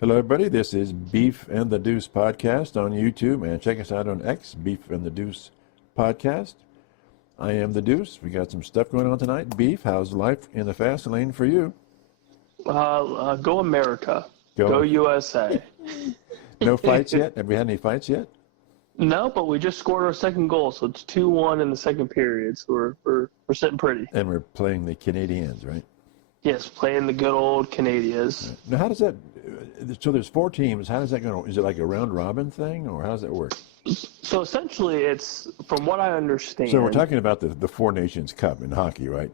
Hello, everybody. This is Beef and the Deuce podcast on YouTube, and check us out on X, Beef and the Deuce podcast. I am the Deuce. We got some stuff going on tonight. Beef, how's life in the fast lane for you? Go America. Go USA. No fights yet? Have we had any fights yet? No, but we just scored our second goal, so it's 2-1 in the second period. So we're sitting pretty. And we're playing the Canadians, right? Yes, playing the good old Canadians. Now, how does that? So there's 4 teams. How does that go? Is it like a round robin thing, or how does that work? So essentially, it's from what I understand. So we're talking about the 4 Nations Cup in hockey, right?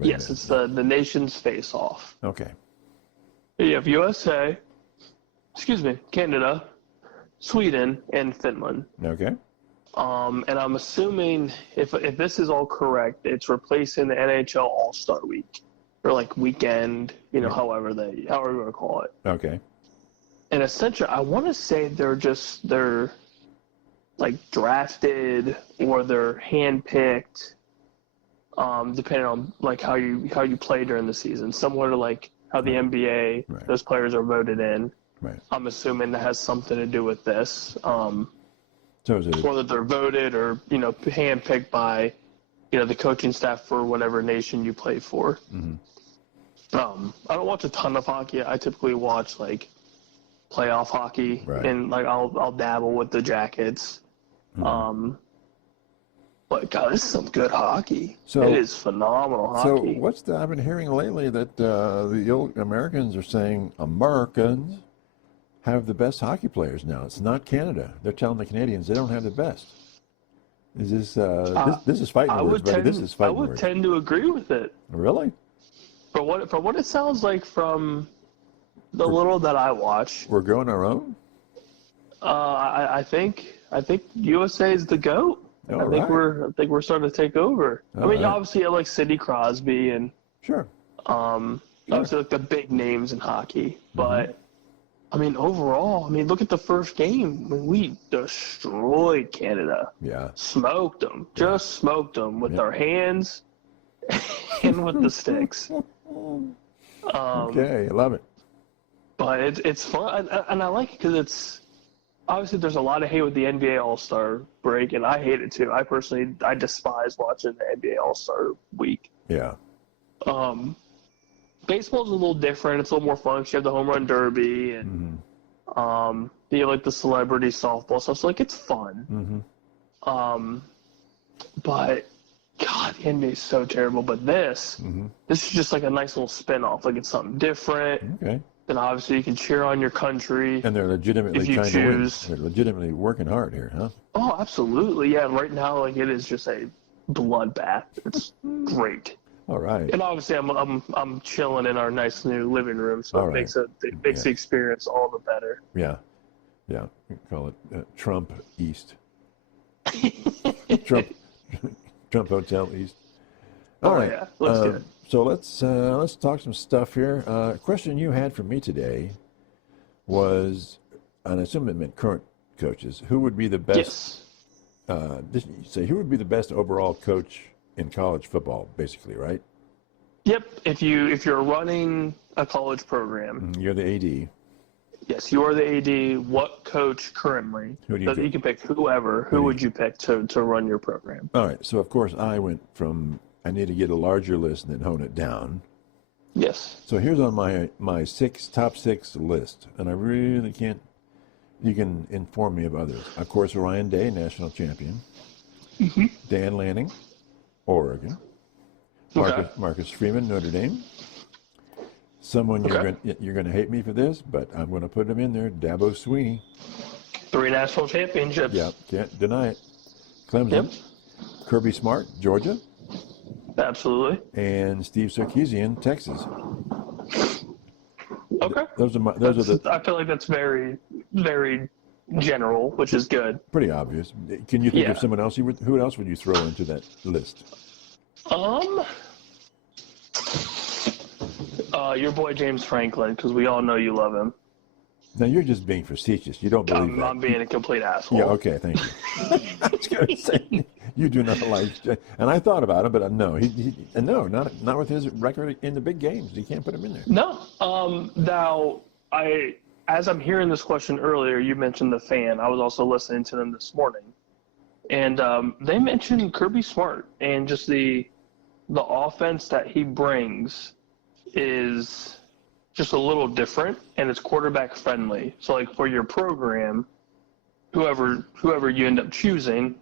Yes, it's the Nations Face-Off. Okay. You have USA, Canada, Sweden, and Finland. Okay. And I'm assuming if this is all correct, it's replacing the NHL All-Star Week. Or like weekend, however you want to call it. Okay. And essentially, I want to say they're like drafted or they're handpicked, depending on like how you play during the season. Similar to like how the NBA, those players are voted in. Right. I'm assuming that has something to do with this. So is it whether they're voted or handpicked by the coaching staff for whatever nation you play for. Mm-hmm. I don't watch a ton of hockey. I typically watch like playoff hockey, and like I'll dabble with the Jackets. Mm-hmm. But God, this is some good hockey. So, it is phenomenal hockey. So I've been hearing lately that the Americans are saying Americans have the best hockey players now. It's not Canada. They're telling the Canadians they don't have the best. Is this this is fighting words, buddy? This is fighting words. I would tend to agree with it. Really? For what it sounds like from the little that I watch, we're growing our own. I think USA is the GOAT. I think we're starting to take over. Obviously, I like Sidney Crosby and obviously like the big names in hockey, but overall, look at the first game. We destroyed Canada. Yeah, smoked them. Just smoked them with our hands and with the sticks. Okay, I love it. But it's fun, and I like it because it's obviously there's a lot of hate with the NBA All-Star break, and I hate it too. I despise watching the NBA All-Star week. Yeah. Baseball's a little different. It's a little more fun. You have the home run derby, and you have like the celebrity softball stuff. So like it's fun. Mm-hmm. But God, the NBA is so terrible. But this is just like a nice little spin-off. Like it's something different. Okay. Then obviously you can cheer on your country. And they're legitimately trying to win. They're legitimately working hard here, huh? Oh, absolutely. Yeah, right now like it is just a bloodbath. It's great. All right. And obviously I'm chilling in our nice new living room, so it makes the experience all the better. Yeah. Yeah. We call it Trump East. Trump Hotel East. All right. Yeah. Let's do it. So let's talk some stuff here. A question you had for me today was, and I assume it meant current coaches, who would be the best? Yes. Who would be the best overall coach in college football, basically, right? Yep. If you're running a college program, you're the AD. Yes, you are the AD. What coach currently? Who do you pick? You can pick whoever. Who would you pick to run your program? All right. So of course I went from I need to get a larger list and then hone it down. Yes. So here's on my top six list, and I really can't. You can inform me of others. Of course, Ryan Day, national champion. Mm-hmm. Dan Lanning, Oregon. Marcus Freeman, Notre Dame. Someone you're going to hate me for this, but I'm going to put him in there. Dabo Swinney. 3 national championships. Yeah, can't deny it. Clemson. Yep. Kirby Smart, Georgia. Absolutely. And Steve Sarkisian, Texas. Okay. Those are the. I feel like that's very, very general, which is good. Pretty obvious. Can you think of someone else? Who else would you throw into that list? Your boy James Franklin, because we all know you love him. Now you're just being facetious. You don't believe that. I'm being a complete asshole. Yeah. Okay. Thank you. I was going to say you do not like, and I thought about it, but no, not with his record in the big games. You can't put him in there. No. Now I as I'm hearing this question earlier, you mentioned the fan. I was also listening to them this morning. And they mentioned Kirby Smart and just the offense that he brings is just a little different, and it's quarterback friendly. So, like, for your program, whoever you end up choosing,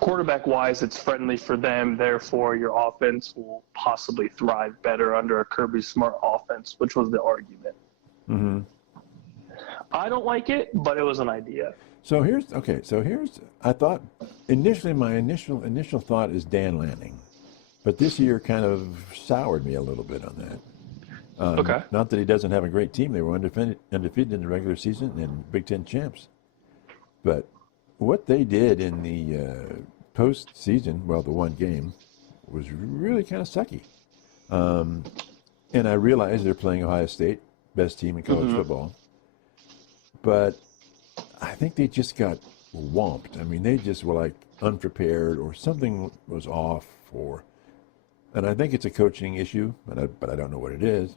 quarterback-wise, it's friendly for them. Therefore, your offense will possibly thrive better under a Kirby Smart offense, which was the argument. Mm-hmm. I don't like it, but it was an idea. So here's I thought initially my initial thought is Dan Lanning, but this year kind of soured me a little bit on that. Okay. Not that he doesn't have a great team; they were undefeated in the regular season and Big Ten champs. But what they did in the postseason, well, the one game, was really kind of sucky. And I realize they're playing Ohio State, best team in college football, but I think they just got whomped. I mean, they just were like unprepared, or something was off, and I think it's a coaching issue, but I don't know what it is.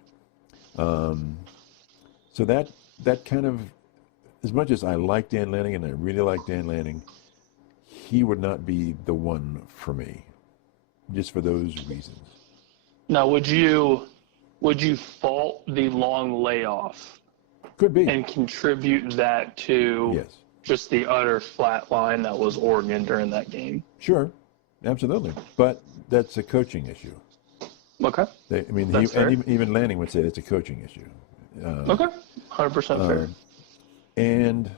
So that kind of, as much as I like Dan Lanning and I really like Dan Lanning, he would not be the one for me, just for those reasons. Now, would you fault the long layoff? Could be. And contribute that to just the utter flat line that was Oregon during that game? Sure, absolutely. But that's a coaching issue. Okay. Even Lanning would say it's a coaching issue. Okay, 100% fair. And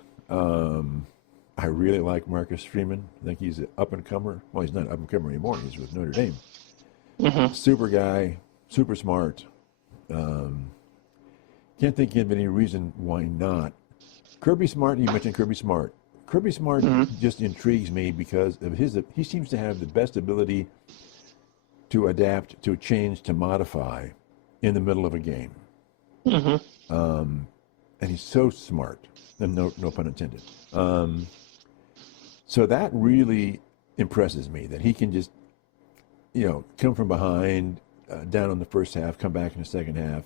I really like Marcus Freeman. I think he's an up-and-comer. Well, he's not an up-and-comer anymore. He's with Notre Dame. Mm-hmm. Super guy, super smart. Can't think of any reason why not. Kirby Smart, you mentioned Kirby Smart. Kirby Smart just intrigues me because of he seems to have the best ability to adapt, to change, to modify in the middle of a game. Mm-hmm. And he's so smart, and no pun intended. So that really impresses me, that he can just, come from behind, down in the first half, come back in the second half.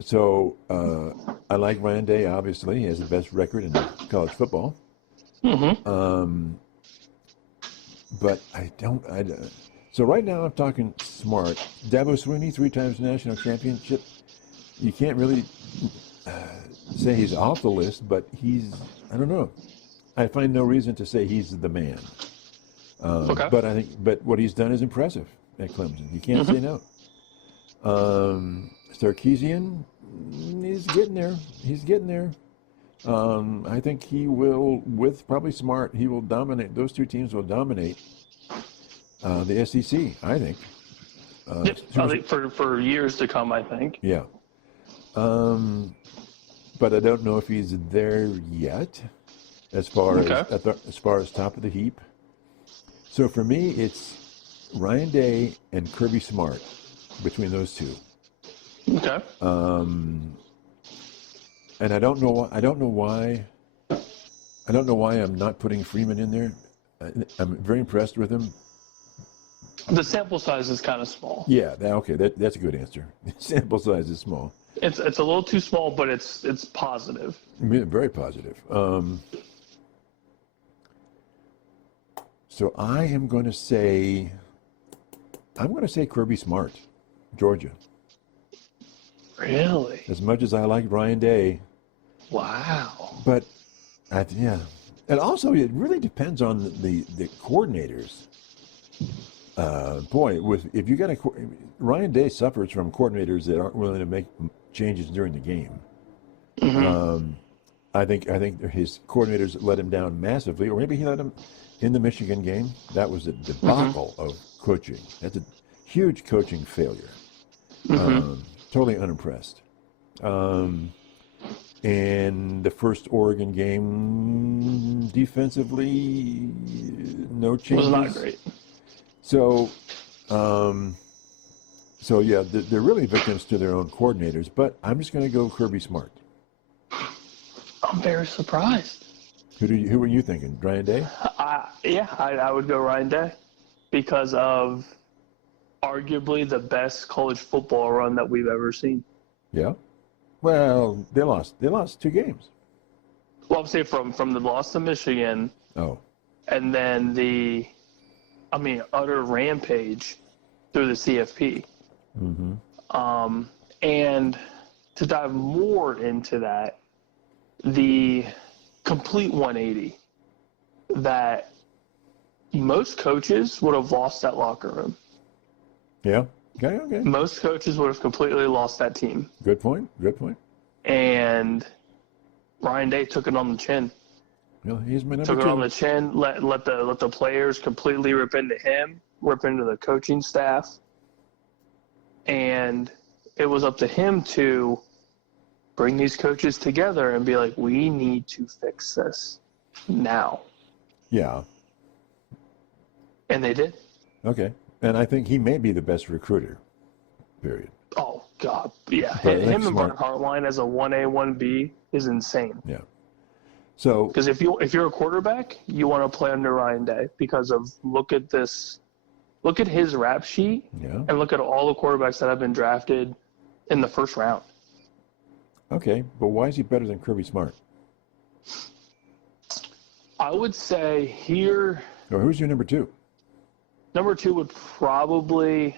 So I like Ryan Day, obviously. He has the best record in college football. Mm-hmm. But I don't. So right now I'm talking smart. Dabo Swinney, 3 times national championship. You can't really say he's off the list, but I don't know. I find no reason to say he's the man. Okay. But what he's done is impressive at Clemson. You can't say no. Sarkisian, he's getting there. I think he will, with probably Smart, he will dominate. Those two teams will dominate the SEC, I think. I think for years to come, I think. Yeah. But I don't know if he's there yet, as far as top of the heap. So for me, it's Ryan Day and Kirby Smart between those two. Okay. And I don't know why I'm not putting Freeman in there. I'm very impressed with him. The sample size is kind of small. Yeah. That's a good answer. Sample size is small. It's a little too small, but it's positive. Very positive. So I'm going to say Kirby Smart, Georgia. Really? As much as I like Ryan Day. Wow. But, and also it really depends on the coordinators. If you got Ryan Day suffers from coordinators that aren't willing to make changes during the game. Mm-hmm. I think his coordinators let him down massively, or maybe he let him in the Michigan game. That was a debacle of coaching. That's a huge coaching failure. Mm-hmm. Totally unimpressed. And the first Oregon game, defensively, no changes. Was not great. So yeah, they're really victims to their own coordinators. But I'm just going to go Kirby Smart. I'm very surprised. Who were you thinking? Ryan Day? I would go Ryan Day because of arguably the best college football run that we've ever seen. Yeah. Well, they lost 2 games. Well, I'm saying from the loss to Michigan. Oh. And then utter rampage through the CFP. Mm-hmm. And to dive more into that, the complete 180 that most coaches would have lost that locker room. Yeah. Okay. Most coaches would have completely lost that team. Good point. And Ryan Day took it on the chin. Well, he's my number 2. Took it on the chin, let the players completely rip into him, rip into the coaching staff. And it was up to him to bring these coaches together and be like, we need to fix this now. Yeah. And they did. Okay. And I think he may be the best recruiter, period. Oh, God. Yeah. Him and Bart Hartline as a 1A, 1B is insane. Yeah. So, because if you're a quarterback, you want to play under Ryan Day because of look at his rap sheet, and look at all the quarterbacks that have been drafted in the first round. Okay, but why is he better than Kirby Smart? I would say here. Or who's your number 2? Number 2 would probably.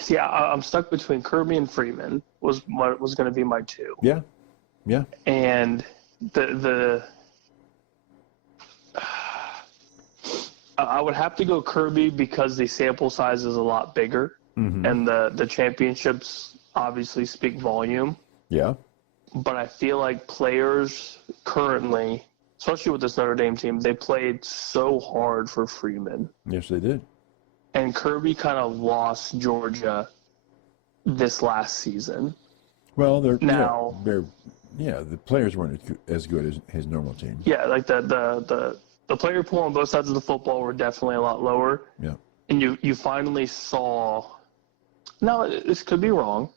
See, I'm stuck between Kirby and Freeman. Was going to be my 2. Yeah. And I would have to go Kirby because the sample size is a lot bigger, and the championships obviously speak volume. Yeah. But I feel like players currently, especially with this Notre Dame team, they played so hard for Freeman. Yes, they did. And Kirby kind of lost Georgia this last season. Well, the players weren't as good as his normal team. Yeah, like the player pool on both sides of the football were definitely a lot lower. Yeah. And you finally saw, now this could be wrong,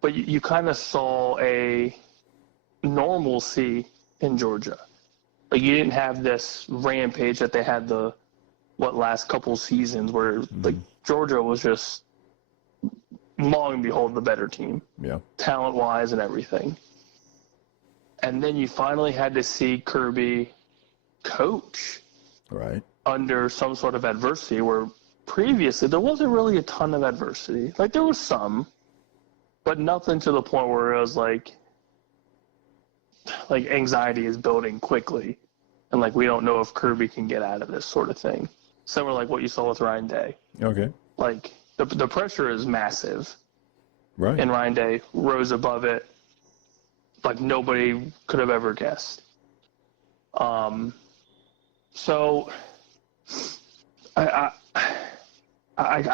but you kind of saw a normalcy in Georgia. Like you didn't have this rampage that they had the last couple seasons where like Georgia was just long and behold the better team. Yeah. Talent wise and everything. And then you finally had to see Kirby coach under some sort of adversity where previously there wasn't really a ton of adversity. Like there was some, but nothing to the point where it was like anxiety is building quickly and like we don't know if Kirby can get out of this sort of thing. Similar like what you saw with Ryan Day. Okay. Like the pressure is massive. Right. And Ryan Day rose above it like nobody could have ever guessed. So I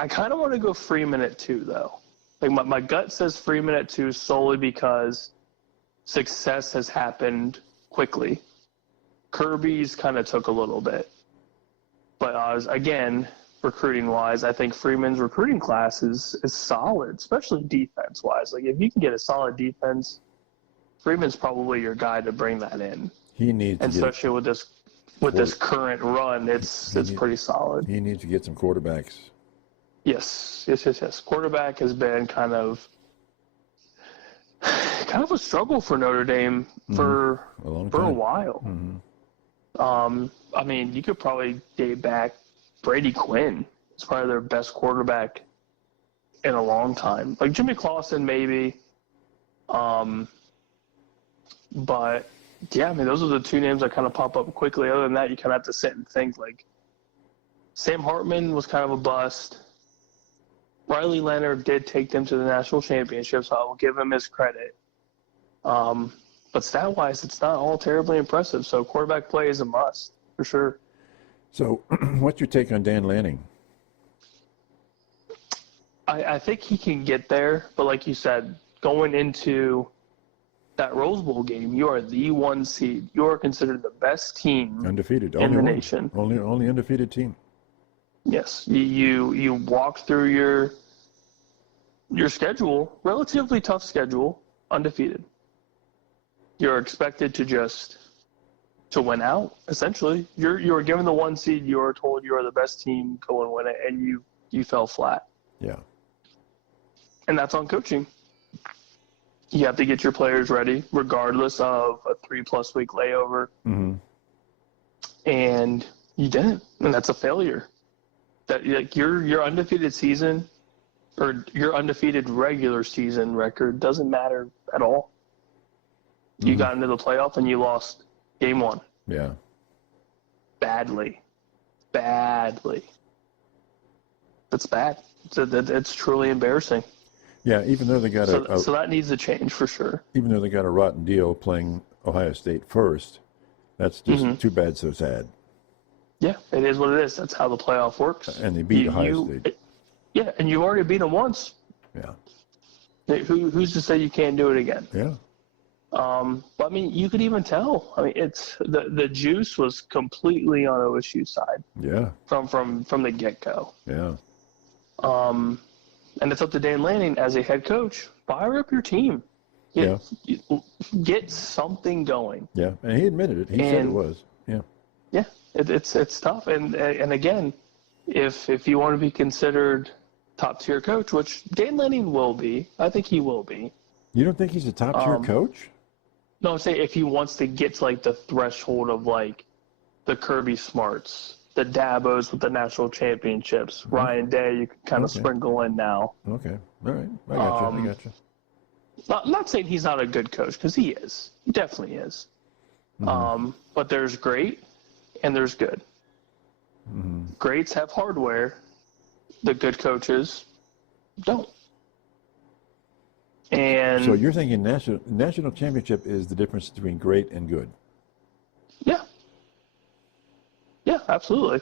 kind of want to go Freeman at 2 though. Like my gut says Freeman at 2 solely because success has happened quickly. Kirby's kind of took a little bit. But again, recruiting-wise, I think Freeman's recruiting class is solid, especially defense-wise. Like if you can get a solid defense, Freeman's probably your guy to bring that in. He needs to especially with this current run, it's pretty solid. He needs to get some quarterbacks. Yes. Quarterback has been kind of a struggle for Notre Dame for a while. Mm-hmm. I mean, you could probably date back Brady Quinn. It's probably their best quarterback in a long time. Like Jimmy Clausen, maybe. But yeah, I mean, those are the 2 names that kind of pop up quickly. Other than that, you kind of have to sit and think. Like Sam Hartman was kind of a bust. Riley Leonard did take them to the national championship, so I will give him his credit. But stat-wise, it's not all terribly impressive. So quarterback play is a must for sure. So, what's your take on Dan Lanning? I think he can get there, but like you said, going into that Rose Bowl game, you are the 1 seed. You are considered the best team undefeated in the nation. Only undefeated team. Yes, you walk through your schedule, relatively tough schedule, undefeated. You're expected to win out, essentially. You're given the 1 seed, you are told you are the best team, go and win it, and you fell flat. Yeah. And that's on coaching. You have to get your players ready, regardless of a 3+ week layover. Mm-hmm. And you didn't, and that's a failure. That like your undefeated season, or your undefeated regular season record doesn't matter at all. Mm-hmm. You got into the playoff and you lost game 1. Yeah. Badly. That's bad. It's truly embarrassing. Yeah, even though they got so that needs to change for sure. Even though they got a rotten deal playing Ohio State first, that's just too bad, so sad. Yeah, it is what it is. That's how the playoff works. And they beat Ohio State. Yeah, and you already beat them once. Yeah. Who's to say you can't do it again? Yeah. But I mean, you could even tell. I mean, it's the juice was completely on OSU's side. Yeah. From the get-go. Yeah. And it's up to Dan Lanning as a head coach. Fire up your team. Get something going. Yeah, and he admitted it. He said it was. Yeah. Yeah, it's tough. And again, if you want to be considered top-tier coach, which Dan Lanning will be, I think he will be. You don't think he's a top-tier coach? No, I'm saying if he wants to get to like the threshold of like the Kirby Smarts, the Dabos with the national championships, Ryan Day, you can kind of sprinkle in now. Okay, all right, I got you. I'm not saying he's not a good coach, because he is. He definitely is. Mm-hmm. But there's great and there's good. Mm-hmm. Greats have hardware. The good coaches don't. And so you're thinking national championship is the difference between great and good? Yeah. Yeah, absolutely.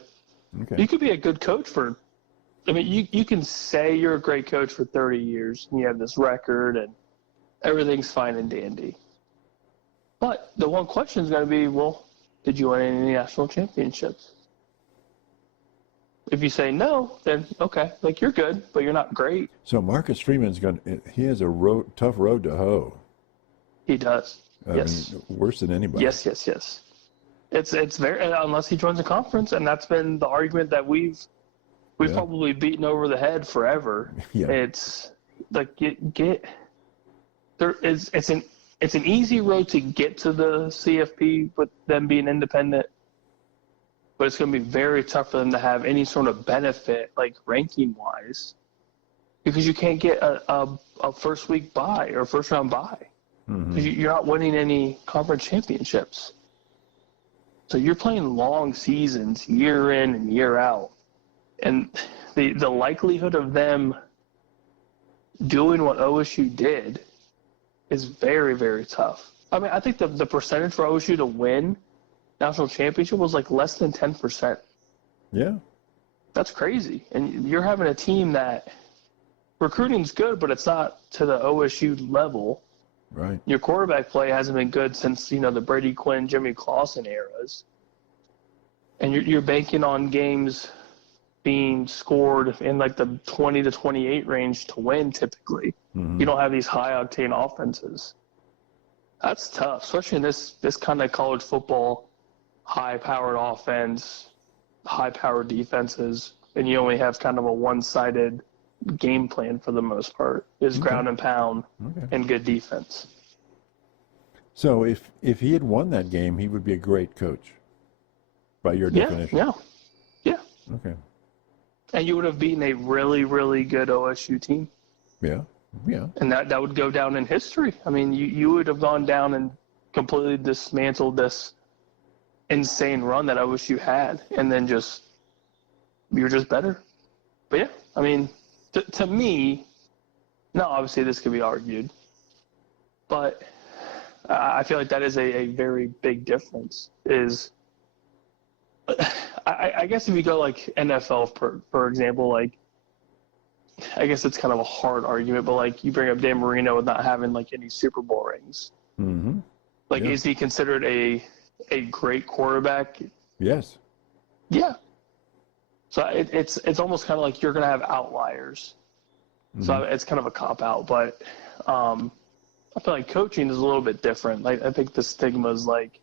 Okay. You could be a good coach for – I mean, you can say you're a great coach for 30 years and you have this record and everything's fine and dandy. But the one question is going to be, well, did you win any national championships? If you say no, then okay, like you're good, but you're not great. So Marcus Freeman's he has a tough road to hoe. He does. Yes. mean, worse than anybody. Yes. It's very, unless he joins a conference, and that's been the argument that we've probably beaten over the head forever. Yeah. It's like it's an easy road to get to the CFP with them being independent. But it's going to be very tough for them to have any sort of benefit, like ranking-wise, because you can't get a first-week bye or first-round bye. Mm-hmm. Because you're not winning any conference championships. So you're playing long seasons, year in and year out. And the likelihood of them doing what OSU did is very, very tough. I mean, I think the percentage for OSU to win national championship was like less than 10%. Yeah. That's crazy. And you're having a team that recruiting's good, but it's not to the OSU level. Right. Your quarterback play hasn't been good since, the Brady Quinn, Jimmy Clausen eras. And you're banking on games being scored in like the 20 to 28 range to win typically. Mm-hmm. You don't have these high-octane offenses. That's tough, especially in this kind of college football, high-powered offense, high-powered defenses, and you only have kind of a one-sided game plan for the most part, is ground and pound and good defense. So if he had won that game, he would be a great coach, by your definition. Yeah. Okay. And you would have beaten a really, really good OSU team. Yeah. And that would go down in history. I mean, you would have gone down and completely dismantled this insane run that OSU had, and then you're just better. But yeah, I mean, to me, now obviously this could be argued, but I feel like that is a very big difference. I guess if you go like NFL, for example, like, I guess it's kind of a hard argument, but like you bring up Dan Marino with not having like any Super Bowl rings. Mm-hmm. Like, is he considered a great quarterback? Yes. Yeah. So it's almost kind of like you're going to have outliers. Mm-hmm. So it's kind of a cop-out, but I feel like coaching is a little bit different. Like, I think the stigma is like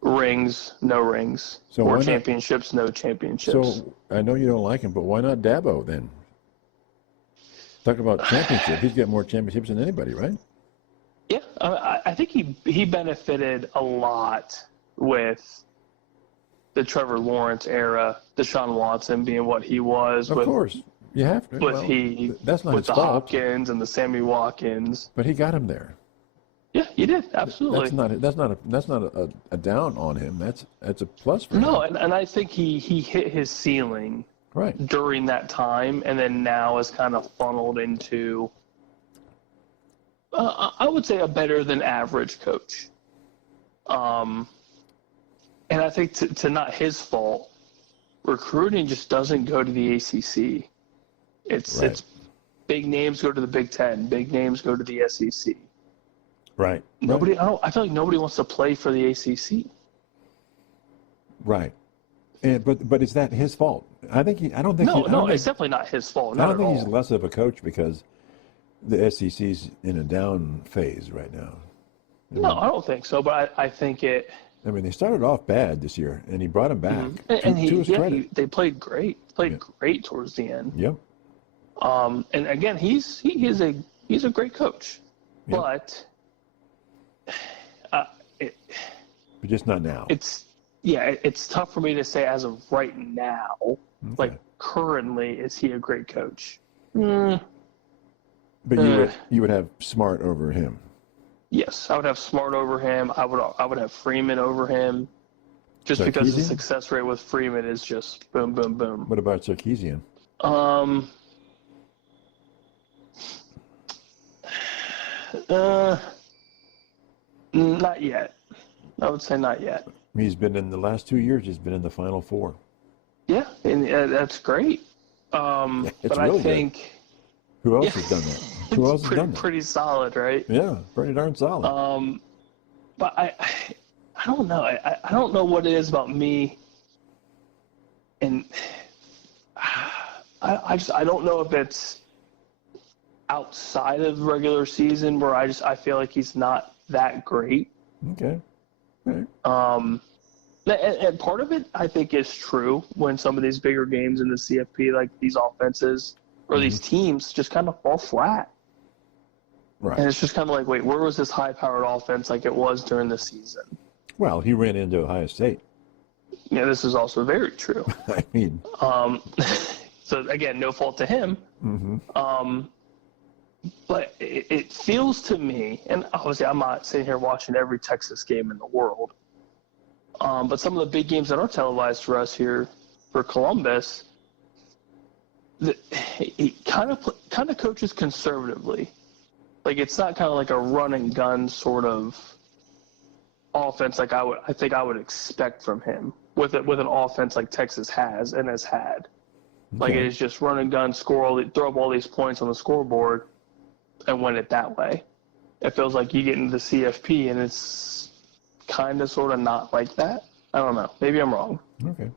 rings, no rings, or championships, no championships. So I know you don't like him, but why not Dabo then? Talk about championship. He's got more championships than anybody, right? Yeah, I think he benefited a lot with the Trevor Lawrence era, Deshaun Watson being what he was. Of course, you have to. That's not with his the fault. Hopkins and the Sammy Watkins. But he got him there. Yeah, he did, absolutely. That's not a down on him. That's a plus for him. No, and I think he hit his ceiling during that time, and then now is kind of funneled into, I would say, a better than average coach. And I think to not his fault, recruiting just doesn't go to the ACC. It's big names go to the Big Ten, big names go to the SEC. Right. I feel like nobody wants to play for the ACC. Right. But is that his fault? I don't think. It's definitely not his fault. I don't think he's less of a coach because the SEC's in a down phase right now. I don't think so. But I think it. I mean, they started off bad this year, and he brought them back. Mm-hmm. They played great. Great towards the end. Yep. And again, he's a great coach, yep. But just not now. It's tough for me to say as of right now. Okay. Like currently, is he a great coach? But you would have Smart over him. Yes, I would have Smart over him. I would have Freeman over him, just Sarkisian? because the success rate with Freeman is just boom, boom, boom. What about Sarkisian? Not yet. I would say not yet. He's been in the last 2 years. He's been in the Final Four. Yeah, and that's great. But really I think. Good. Who else has done that? Who else has done that? Pretty solid, right? Yeah, pretty darn solid. But I don't know. I don't know what it is about me, and I don't know if it's outside of the regular season where I feel like he's not that great. Okay. Right. And part of it I think is true when some of these bigger games in the CFP, like these offenses or these teams, just kind of fall flat. Right. And it's just kind of like, wait, where was this high-powered offense like it was during the season? Well, he ran into Ohio State. Yeah, this is also very true. I mean. So again, no fault to him. Mm-hmm. But it feels to me, and obviously I'm not sitting here watching every Texas game in the world, but some of the big games that are televised for us here for Columbus, he kind of coaches conservatively. Like it's not kind of like a run and gun sort of offense like I think I would expect from him with an offense like Texas has and has had. Like it is just run and gun, throw up all these points on the scoreboard, and win it that way. It feels like you get into the CFP and it's kind of sort of not like that. I don't know. Maybe I'm wrong. Okay.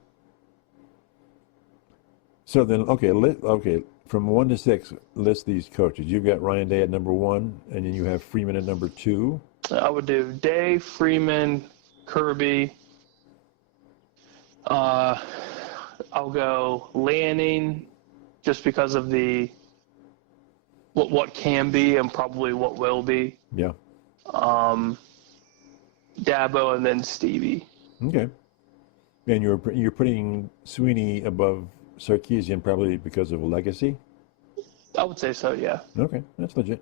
So then, okay. From 1 to 6, list these coaches. You've got Ryan Day at number 1, and then you have Freeman at number 2. I would do Day, Freeman, Kirby. I'll go Lanning, just because of the what can be and probably what will be. Yeah. Dabo and then Stevie. Okay. And you're putting Sweeney above Sarkisian probably because of legacy? I would say so, yeah. Okay, that's legit.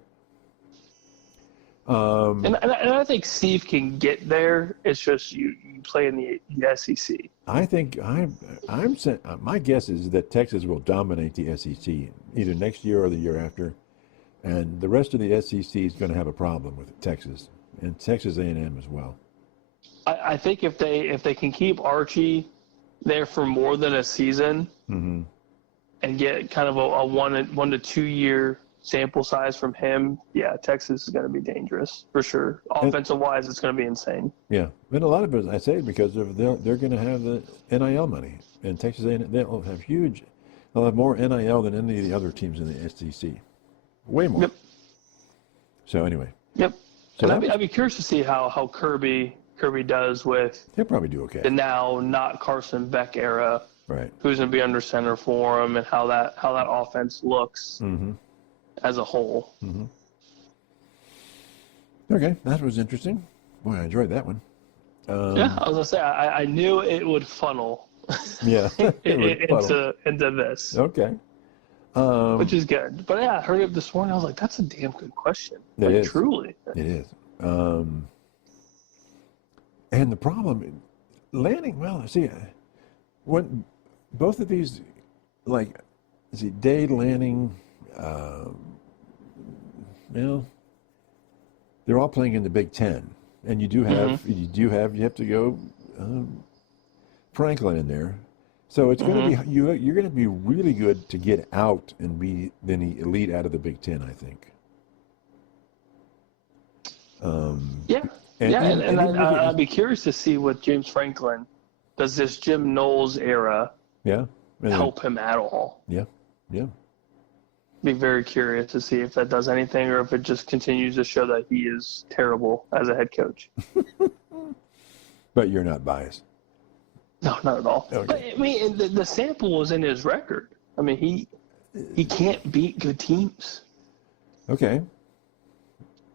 And I think Steve can get there. It's just you play in the SEC. I think my guess is that Texas will dominate the SEC either next year or the year after, and the rest of the SEC is going to have a problem with Texas and Texas A&M as well. I think if they can keep Archie there for more than a season and get kind of a 1 to 2 year sample size from him, yeah, Texas is going to be dangerous for sure. Offensive wise, it's going to be insane. Yeah, and a lot of it, I say it because they're going to have the NIL money, and Texas A&M they'll have more NIL than any of the other teams in the SEC, way more. Yep. So anyway. Yep. So and I'd be curious to see how Kirby does with. He'll probably do okay. The now not Carson Beck era. Right. Who's going to be under center for him and how that offense looks as a whole. Mm-hmm. Okay, that was interesting. Boy, I enjoyed that one. Yeah, I was gonna say I knew it would funnel. Yeah, into this. Okay. Which is good. But yeah, I heard it this morning. I was like, that's a damn good question. It is. Truly. It is. And the problem, Lanning, well, see, when both of these, Day, Lanning, they're all playing in the Big Ten. And you have to go Franklin in there. So it's going to be you're going to be really good to get out and be then the elite out of the Big Ten, I think. I'd be curious to see what James Franklin does. This Jim Knowles era, help him at all? Yeah. Be very curious to see if that does anything or if it just continues to show that he is terrible as a head coach. But you're not biased. No, not at all. Okay. But, I mean, the sample was in his record. I mean, he can't beat good teams. Okay.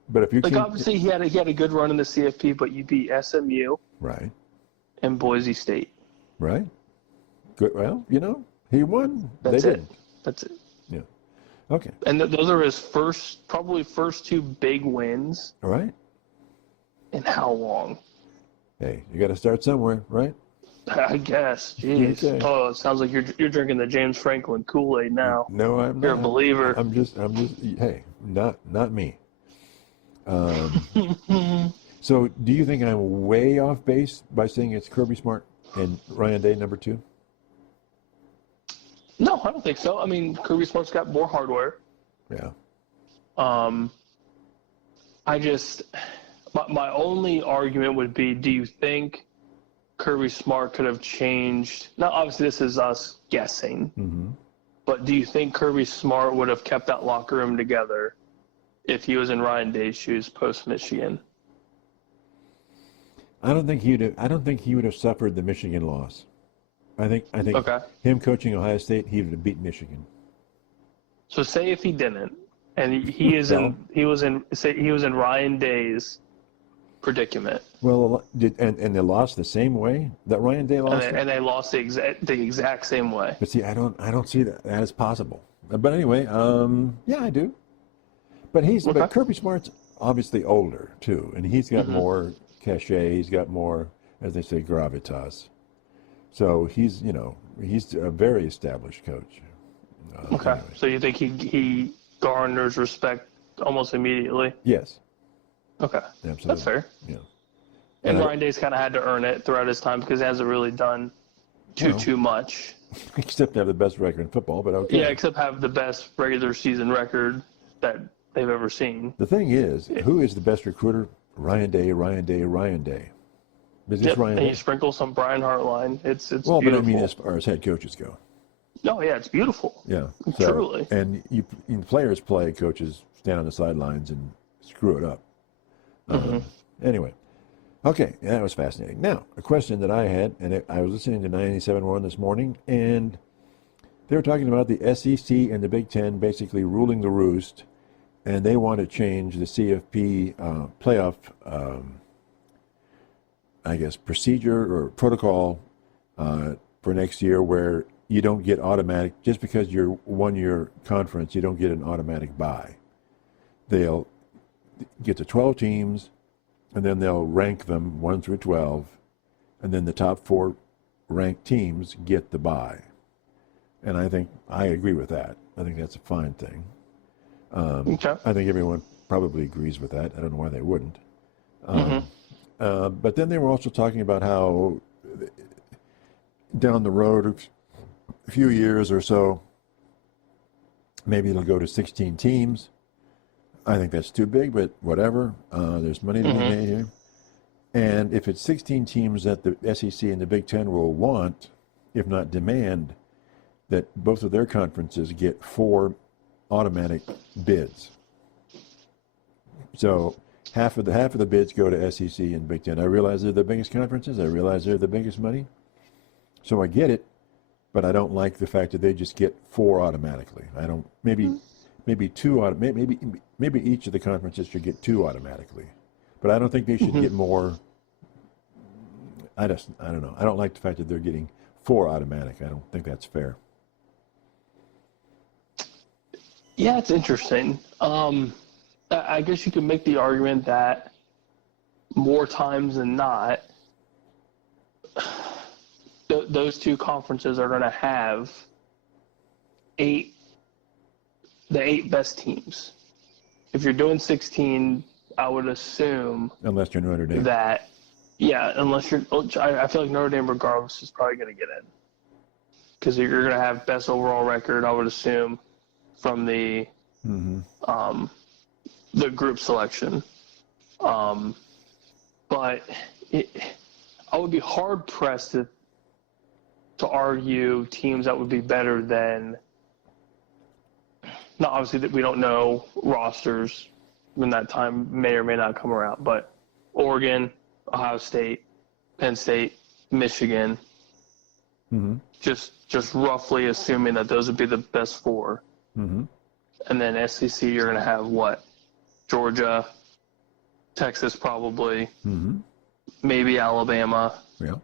But if you obviously he had a good run in the CFP, but you beat SMU, right, and Boise State, right. Good. Well, he won. That's it. Yeah. Okay. And those are his first two big wins. All right. And how long? Hey, you got to start somewhere, right? I guess. Jeez. Okay. Oh, it sounds like you're drinking the James Franklin Kool-Aid now. No, I'm not. You're a believer. I'm just. Hey, not me. So, do you think I'm way off base by saying it's Kirby Smart and Ryan Day number 2? No, I don't think so. I mean, Kirby Smart's got more hardware. Yeah. My only argument would be, do you think Kirby Smart could have changed? Now, obviously, this is us guessing, but do you think Kirby Smart would have kept that locker room together if he was in Ryan Day's shoes post Michigan? I don't think he would have suffered the Michigan loss. I think him coaching Ohio State, he would have beat Michigan. So say if he didn't, and he was in Ryan Day's predicament. Well, and they lost the same way that Ryan Day lost, and they lost the exact same way. But see, I don't see that as possible. But anyway, yeah, I do. But but Kirby Smart's obviously older too, and he's got more cachet. He's got more, as they say, gravitas. So he's a very established coach. Anyway. So you think he garners respect almost immediately? Yes. Okay. Absolutely. That's fair. Yeah. And Ryan Day's kind of had to earn it throughout his time because he hasn't really done too much. Except to have the best record in football, but okay. Yeah, except have the best regular season record that they've ever seen. The thing is, who is the best recruiter? Ryan Day. Yep, and you sprinkle some Brian Hartline. It's well, beautiful. But I mean, as far as head coaches go. No, yeah, it's beautiful. Yeah. Truly. And players play, coaches stand on the sidelines and screw it up. Anyway. Okay, that was fascinating. Now, a question that I had, and I was listening to 97.1 this morning, and they were talking about the SEC and the Big Ten basically ruling the roost, and they want to change the CFP playoff, procedure or protocol for next year, where you don't get automatic, just because you're one-year conference, you don't get an automatic bye. They'll get to 12 teams, and then they'll rank them 1 through 12, and then the top 4 ranked teams get the bye. And I agree with that. I think that's a fine thing. I think everyone probably agrees with that. I don't know why they wouldn't. But then they were also talking about how down the road, a few years or so, maybe it'll go to 16 teams. I think that's too big, but whatever. There's money to be made here. And if it's 16 teams that the SEC and the Big Ten will want, if not demand, that both of their conferences get 4 automatic bids. So half of the bids go to SEC and Big Ten. I realize they're the biggest conferences. I realize they're the biggest money. So I get it, but I don't like the fact that they just get 4 automatically. I don't. Maybe 2. Maybe each of the conferences should get 2 automatically. But I don't think they should get more. I don't know. I don't like the fact that they're getting 4 automatic. I don't think that's fair. Yeah, it's interesting. I guess you could make the argument that more times than not, those two conferences are going to have the 8 best teams. If you're doing 16, I would assume, unless you're Notre Dame, that, yeah, unless you're, I feel like Notre Dame, regardless, is probably going to get in, because you're going to have best overall record, I would assume, from the group selection. But I would be hard pressed to argue teams that would be better than. Now, obviously, that we don't know rosters when that time may or may not come around, but Oregon, Ohio State, Penn State, Michigan, just roughly assuming that those would be the best 4. And then SEC, you're going to have what? Georgia, Texas probably, maybe Alabama. Yeah.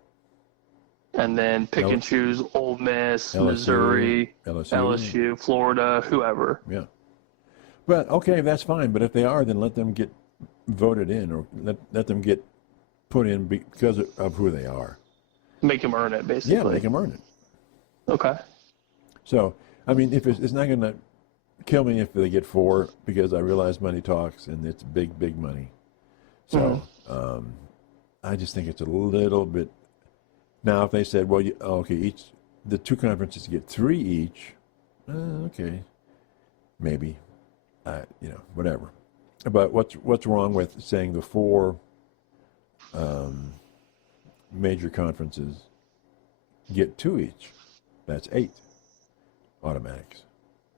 And then pick and choose Ole Miss, LSU, Missouri, LSU, Florida, whoever. Yeah. But, okay, that's fine. But if they are, then let them get voted in, or let them get put in because of who they are. Make them earn it, basically. Yeah, make them earn it. Okay. So, I mean, if it's not going to kill me if they get 4, because I realize money talks, and it's big, big money. So, I just think it's a little bit. Now, if they said, well, okay, the 2 conferences get 3 each, okay, maybe, whatever. But what's wrong with saying the 4 major conferences get 2 each? That's 8 automatics,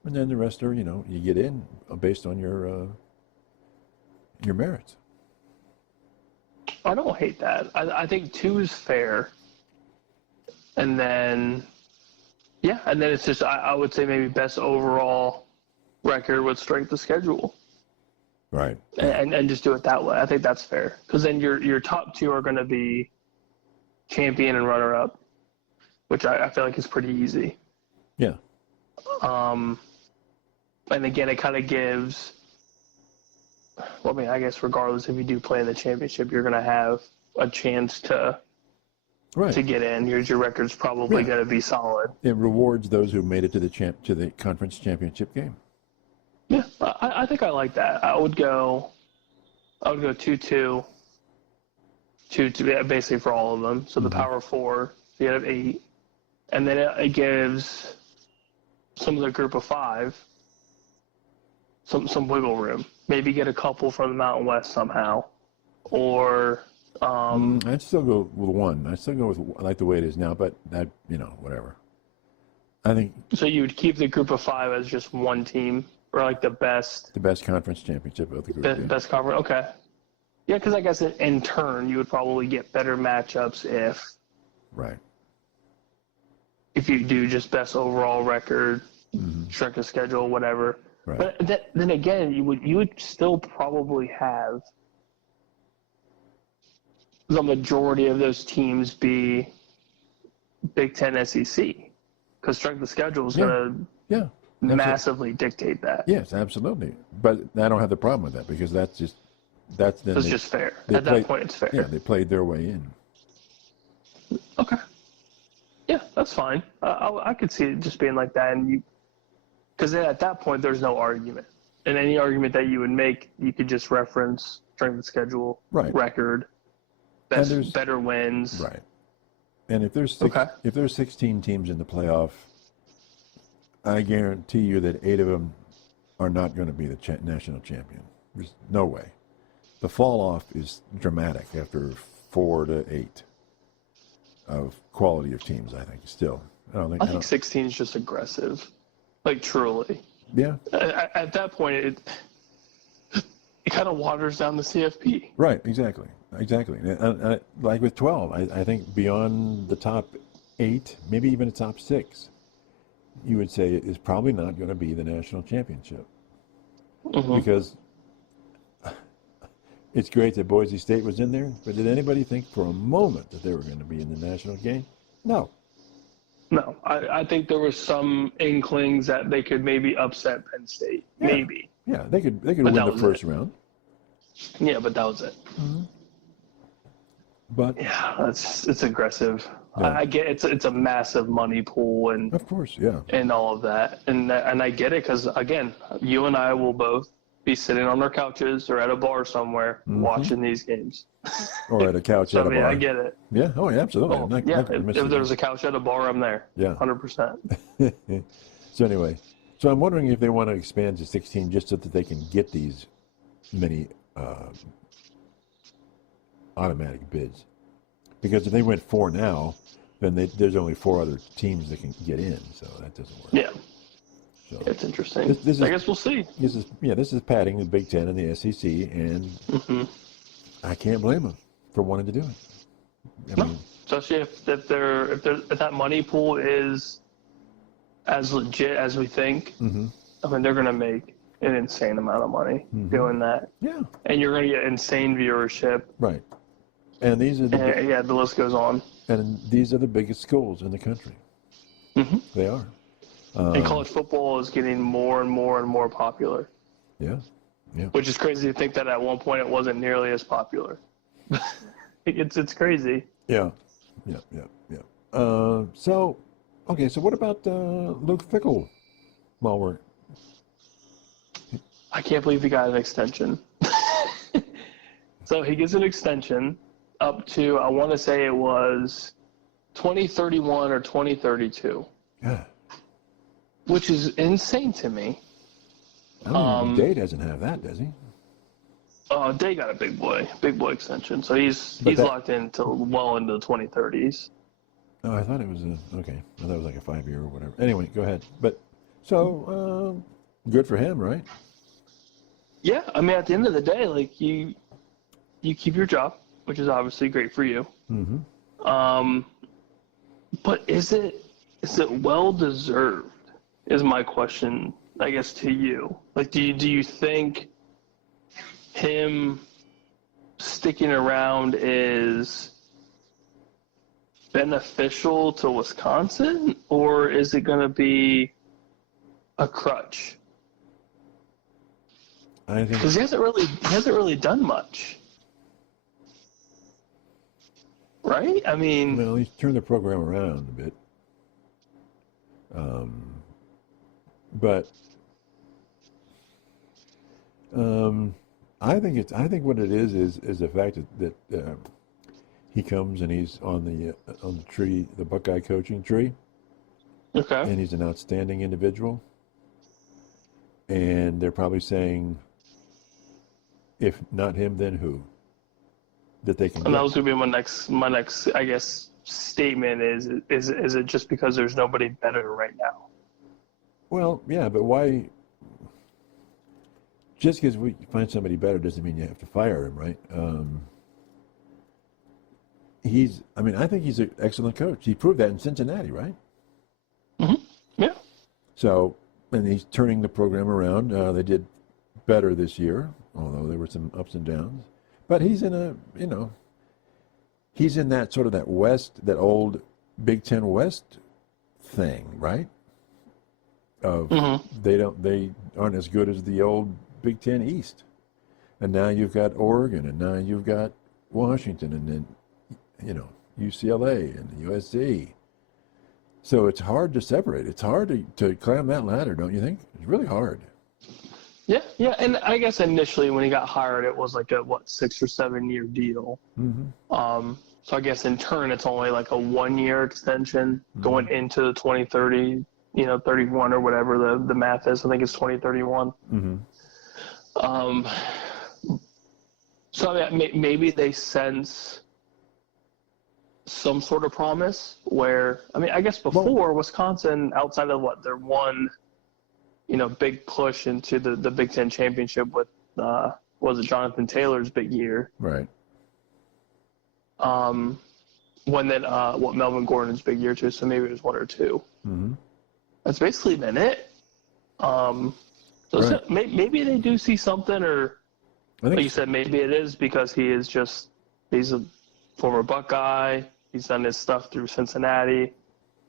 and then the rest are, you get in based on your merits. I don't hate that. I think 2 is fair. And then it's just, I would say maybe best overall record with strength of schedule. Right. And just do it that way. I think that's fair. Because then your top 2 are going to be champion and runner-up, which I feel like is pretty easy. Yeah. And again, it kind of gives, well, I mean, I guess regardless if you do play in the championship, you're going to have a chance to get in. Your record's probably going to be solid. It rewards those who made it to the conference championship game. Yeah, I think I like that. I would go 2-2, basically for all of them. So the Power 4, so you have 8, and then it gives some of the group of 5 some wiggle room. Maybe get a couple from the Mountain West somehow, or. I'd still go with 1. I'd still go with like the way it is now, but that, whatever. I think. So you would keep the group of 5 as just 1 team, or like the best conference championship of the group. Best conference. Okay. Yeah, because I guess in turn you would probably get better matchups if you do just best overall record, strength of schedule, whatever. Right. But then again, you would still probably have the majority of those teams be Big Ten, SEC, because strength of schedule is going to massively dictate that. Yes, absolutely. But I don't have the problem with that, because that's just fair. At that point, it's fair. Yeah, they played their way in. Okay. Yeah, that's fine. I could see it just being like that, and because at that point there's no argument, and any argument that you would make, you could just reference strength of schedule, record. Better wins. Right. And if there's 16 teams in the playoff, I guarantee you that 8 of them are not going to be the national champion. There's no way. The fall off is dramatic after 4 to 8 of quality of teams, I think, still. I think 16 is just aggressive. Like, truly. Yeah. At that point, it kind of waters down the CFP. Right, exactly. And like with 12, I think beyond the top 8, maybe even the top 6, you would say is probably not going to be the national championship. Because It's great that Boise State was in there, but did anybody think for a moment that they were going to be in the national game? No. No, I think there was some inklings that they could maybe upset Penn State. Yeah. Maybe. Yeah, they could win the first round. Yeah, but that was it. Mm-hmm. But yeah, it's aggressive. Yeah. I get it's a massive money pool and of course, yeah, and all of that, and I get it because again, you and I will both be sitting on our couches or at a bar somewhere watching these games. Or at a couch at a bar. I get it. Yeah. Oh, yeah, absolutely. Oh, if there's a couch at a bar, I'm there. Yeah. 100%. So anyway, I'm wondering if they want to expand to 16 just so that they can get these many automatic bids. Because if they went 4 now, then there's only 4 other teams that can get in, so that doesn't work. Yeah. So it's interesting. I guess we'll see. This is padding the Big Ten and the SEC, and I can't blame them for wanting to do it. I mean, especially if that money pool is as legit as we think. I mean, they're going to make an insane amount of money doing that. Yeah. And you're going to get insane viewership. Right. And these are the list goes on. And these are the biggest schools in the country. They are. And college football is getting more and more and more popular. Yeah. Which is crazy to think that at one point it wasn't nearly as popular. It's crazy. Yeah. So what about Luke Fickell? I can't believe he got an extension. So he gets an extension up to, I want to say it was 2031 or 2032. Yeah. Which is insane to me. I don't know, Day doesn't have that, does he? Day got a big boy extension, so he's locked in till well into the 2030s. Oh, I thought it was okay. I thought it was like a 5-year or whatever. Anyway, go ahead. But so good for him, right? Yeah, I mean, at the end of the day, like you keep your job, which is obviously great for you. But is it well deserved? Is my question, I guess, to you. Like, do you think him sticking around is beneficial to Wisconsin, or is it going to be a crutch? I think because he hasn't really done much, right? I mean, well, he's turned the program around a bit. But I think what it is the fact that he comes and he's on the tree, the Buckeye coaching tree. Okay. And he's an outstanding individual. And they're probably saying, if not him, then who? That they can. And that was going to be my next, I guess, statement is it just because there's nobody better right now? Well, yeah, but why? Just because we find somebody better doesn't mean you have to fire him, right? I think he's an excellent coach. He proved that in Cincinnati, right? Yeah. So, and he's turning the program around. They did better this year, although there were some ups and downs. But he's in he's in that sort of that old Big Ten West thing, right? They aren't as good as the old Big Ten East, and now you've got Oregon, and now you've got Washington, and then UCLA and USC. So it's hard to separate. It's hard to climb that ladder, don't you think? It's really hard. Yeah, and I guess initially when he got hired, it was like a 6 or 7 year deal. So I guess in turn it's only like a 1-year extension going into the 2030. 31 or whatever the math is. I think it's 2031. So maybe they sense some sort of promise where, I guess before Wisconsin, outside of their one, big push into the Big Ten championship with, was it Jonathan Taylor's big year? Right. When then, Melvin Gordon's big year too. So maybe it was 1 or 2. That's basically been it. Right. Maybe they do see something, or Like you said, maybe it is because he's a former Buckeye. He's done his stuff through Cincinnati,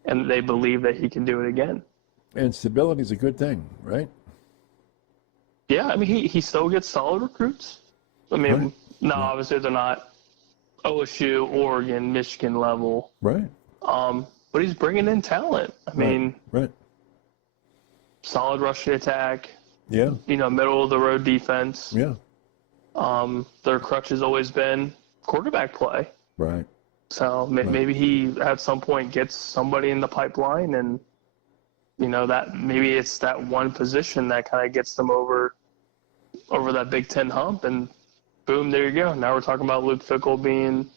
and they believe that he can do it again. And stability is a good thing, right? Yeah, I mean, he still gets solid recruits. I mean, obviously they're not OSU, Oregon, Michigan level. Right. But he's bringing in talent. I mean, right. Solid rushing attack. Yeah. Middle of the road defense. Yeah. Their crutch has always been quarterback play. Right. So maybe he at some point gets somebody in the pipeline, and that maybe it's that one position that kind of gets them over that Big Ten hump, and boom, there you go. Now we're talking about Luke Fickell being,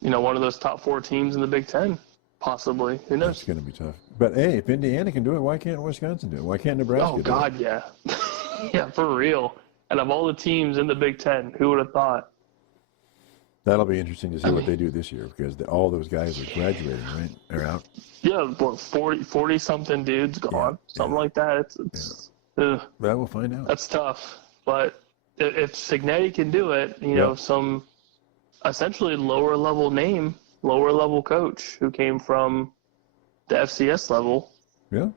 one of those top 4 teams in the Big Ten, possibly. Who knows? It's going to be tough. But hey, if Indiana can do it, why can't Wisconsin do it? Why can't Nebraska do it? Oh God, yeah, yeah, for real. And of all the teams in the Big Ten, who would have thought? That'll be interesting to see what they do this year, because all those guys are graduating, right? They're out. Yeah, 40-something dudes gone, something like that. It's well, we'll find out. That's tough. But if Cignetti can do it, some essentially lower level coach who came from the FCS level. Yeah.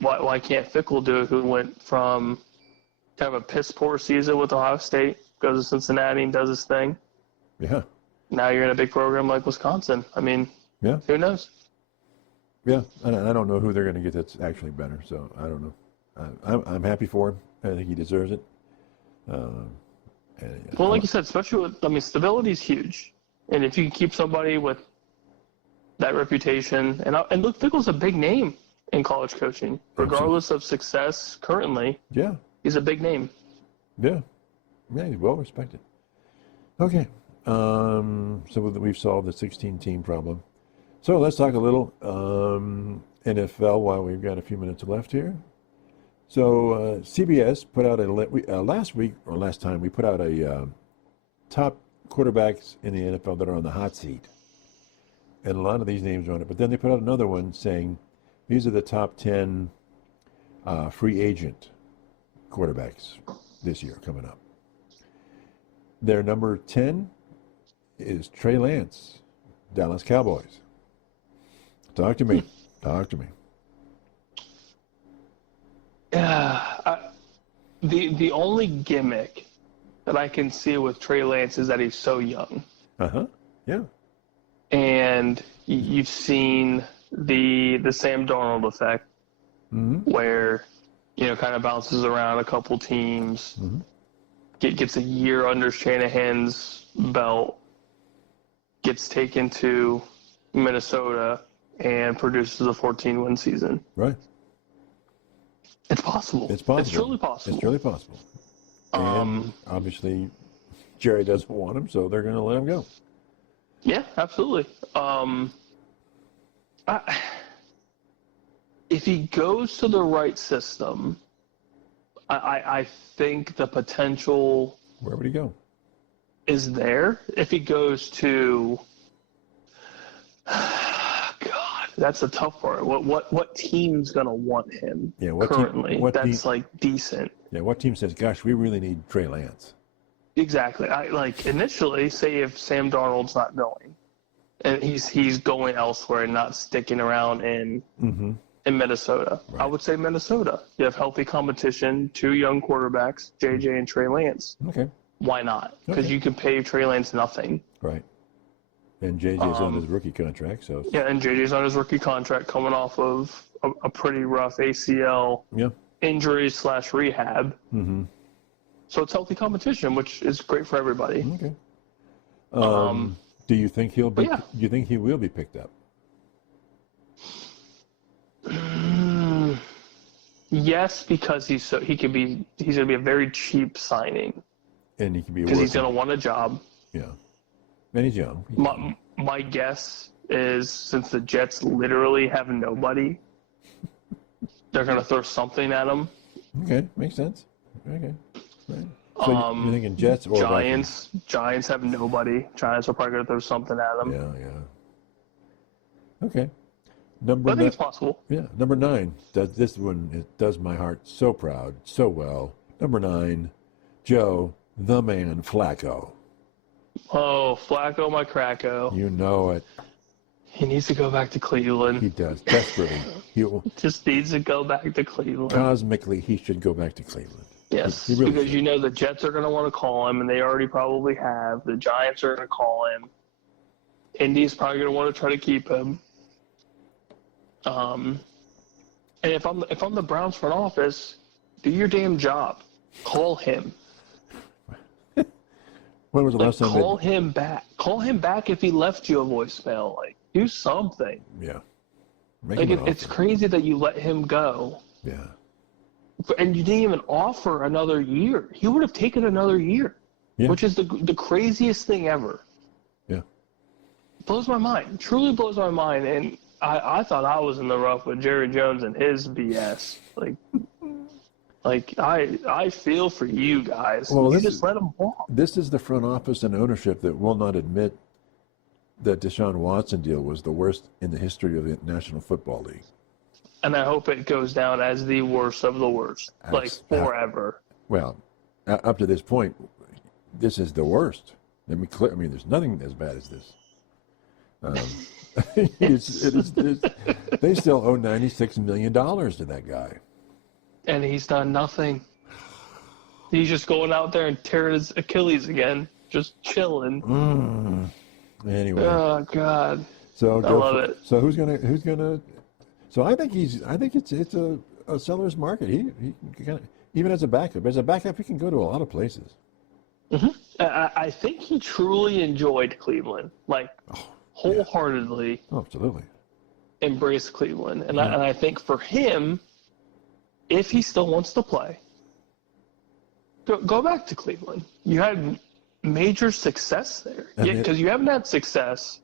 Why can't Fickell do it, who went from kind of a piss poor season with Ohio State, goes to Cincinnati and does his thing? Yeah. Now you're in a big program like Wisconsin. I mean, who knows? Yeah, I don't know who they're going to get that's actually better, so I don't know. I'm happy for him. I think he deserves it. Well, like you said, especially stability is huge. And if you can keep somebody with that reputation, and look, Fickell's a big name in college coaching, regardless of success currently. Yeah. He's a big name. Yeah. Yeah, he's well respected. Okay. So we've solved the 16-team problem. So let's talk a little NFL while we've got a few minutes left here. So CBS put out last time we put out a top quarterbacks in the NFL that are on the hot seat. And a lot of these names are on it. But then they put out another one saying these are the top 10 free agent quarterbacks this year coming up. Their number 10 is Trey Lance, Dallas Cowboys. Talk to me. Talk to me. The only gimmick that I can see with Trey Lance is that he's so young. Yeah. And you've seen the Sam Darnold effect, where kind of bounces around a couple teams, gets a year under Shanahan's belt, gets taken to Minnesota, and produces a 14-win season. Right. It's possible. It's possible. It's truly possible. It's really possible. And obviously, Jerry doesn't want him, so they're going to let him go. Yeah, absolutely. If he goes to the right system, I think the potential. Where would he go? Is there. If he goes to. That's a tough part. What team's gonna want him? Yeah, what currently? Team, that's like decent. Yeah, what team says, "Gosh, we really need Trey Lance"? Exactly. Initially, say if Sam Darnold's not going, and he's going elsewhere and not sticking around in Minnesota. Right. I would say Minnesota. You have healthy competition, 2 young quarterbacks, JJ and Trey Lance. Okay. Why not? Because you can pay Trey Lance nothing. Right. And JJ's on his rookie contract, so. Yeah, and JJ's on his rookie contract, coming off of a pretty rough ACL injury / rehab. So it's healthy competition, which is great for everybody. Okay. Do you think he'll be? Do you think he will be picked up? Yes, because he's gonna be a very cheap signing. And he can be because he's gonna want a job. Yeah. And he's young. My guess is, since the Jets literally have nobody, they're going to throw something at him. Okay, makes sense. Okay. Right. So you're thinking Jets or Giants? Vikings? Giants have nobody. Giants are probably going to throw something at them. Yeah. Okay. I think it's possible. Yeah. Number 9. This one, it does my heart so proud, so well. Number 9, Joe The man, Flacco. Oh, Flacco, my Cracko. You know it. He needs to go back to Cleveland. He does, desperately. He just needs to go back to Cleveland. Cosmically, he should go back to Cleveland. Yes, he really because should. the Jets are going to want to call him, and they already probably have. The Giants are going to call him. Indy's probably going to want to try to keep him. And if I'm the Browns front office, do your damn job. Call him. When was the last time? Call him back. Call him back if he left you a voicemail. Do something. Yeah. It's crazy that you let him go. Yeah. And you didn't even offer another year. He would have taken another year, which is the craziest thing ever. Yeah. Blows my mind. Truly blows my mind. And I thought I was in the rough with Jerry Jones and his BS. I feel for you guys. Well, you just let him walk. This is the front office and ownership that will not admit that Deshaun Watson deal was the worst in the history of the National Football League. And I hope it goes down as the worst of the worst, forever. Well, up to this point, this is the worst. Let me clear. I mean, there's nothing as bad as this. They still owe $96 million to that guy. And he's done nothing. He's just going out there and tearing his Achilles again, just chilling. Anyway. Oh God. So I love it. So who's gonna? So I think it's a seller's market. He even as a backup. As a backup, he can go to a lot of places. Mm-hmm. I think he truly enjoyed Cleveland, wholeheartedly. Oh, absolutely. Embraced Cleveland, and I think for him, if he still wants to play, go back to Cleveland. You had major success there, because you haven't had success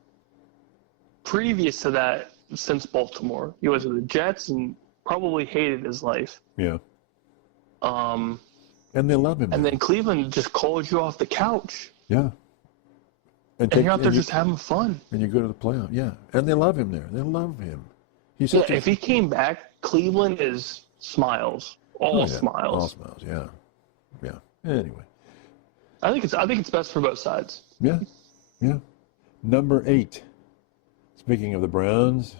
previous to that since Baltimore. He was with the Jets and probably hated his life. Yeah. And they love him. And then Cleveland just calls you off the couch. Yeah. And you're out there just having fun. And you go to the playoff. Yeah. And they love him there. They love him. If he came back, Cleveland is smiles. All smiles. All smiles, yeah. Yeah. Anyway. I think it's best for both sides. Yeah. Yeah. Number 8. Speaking of the Browns,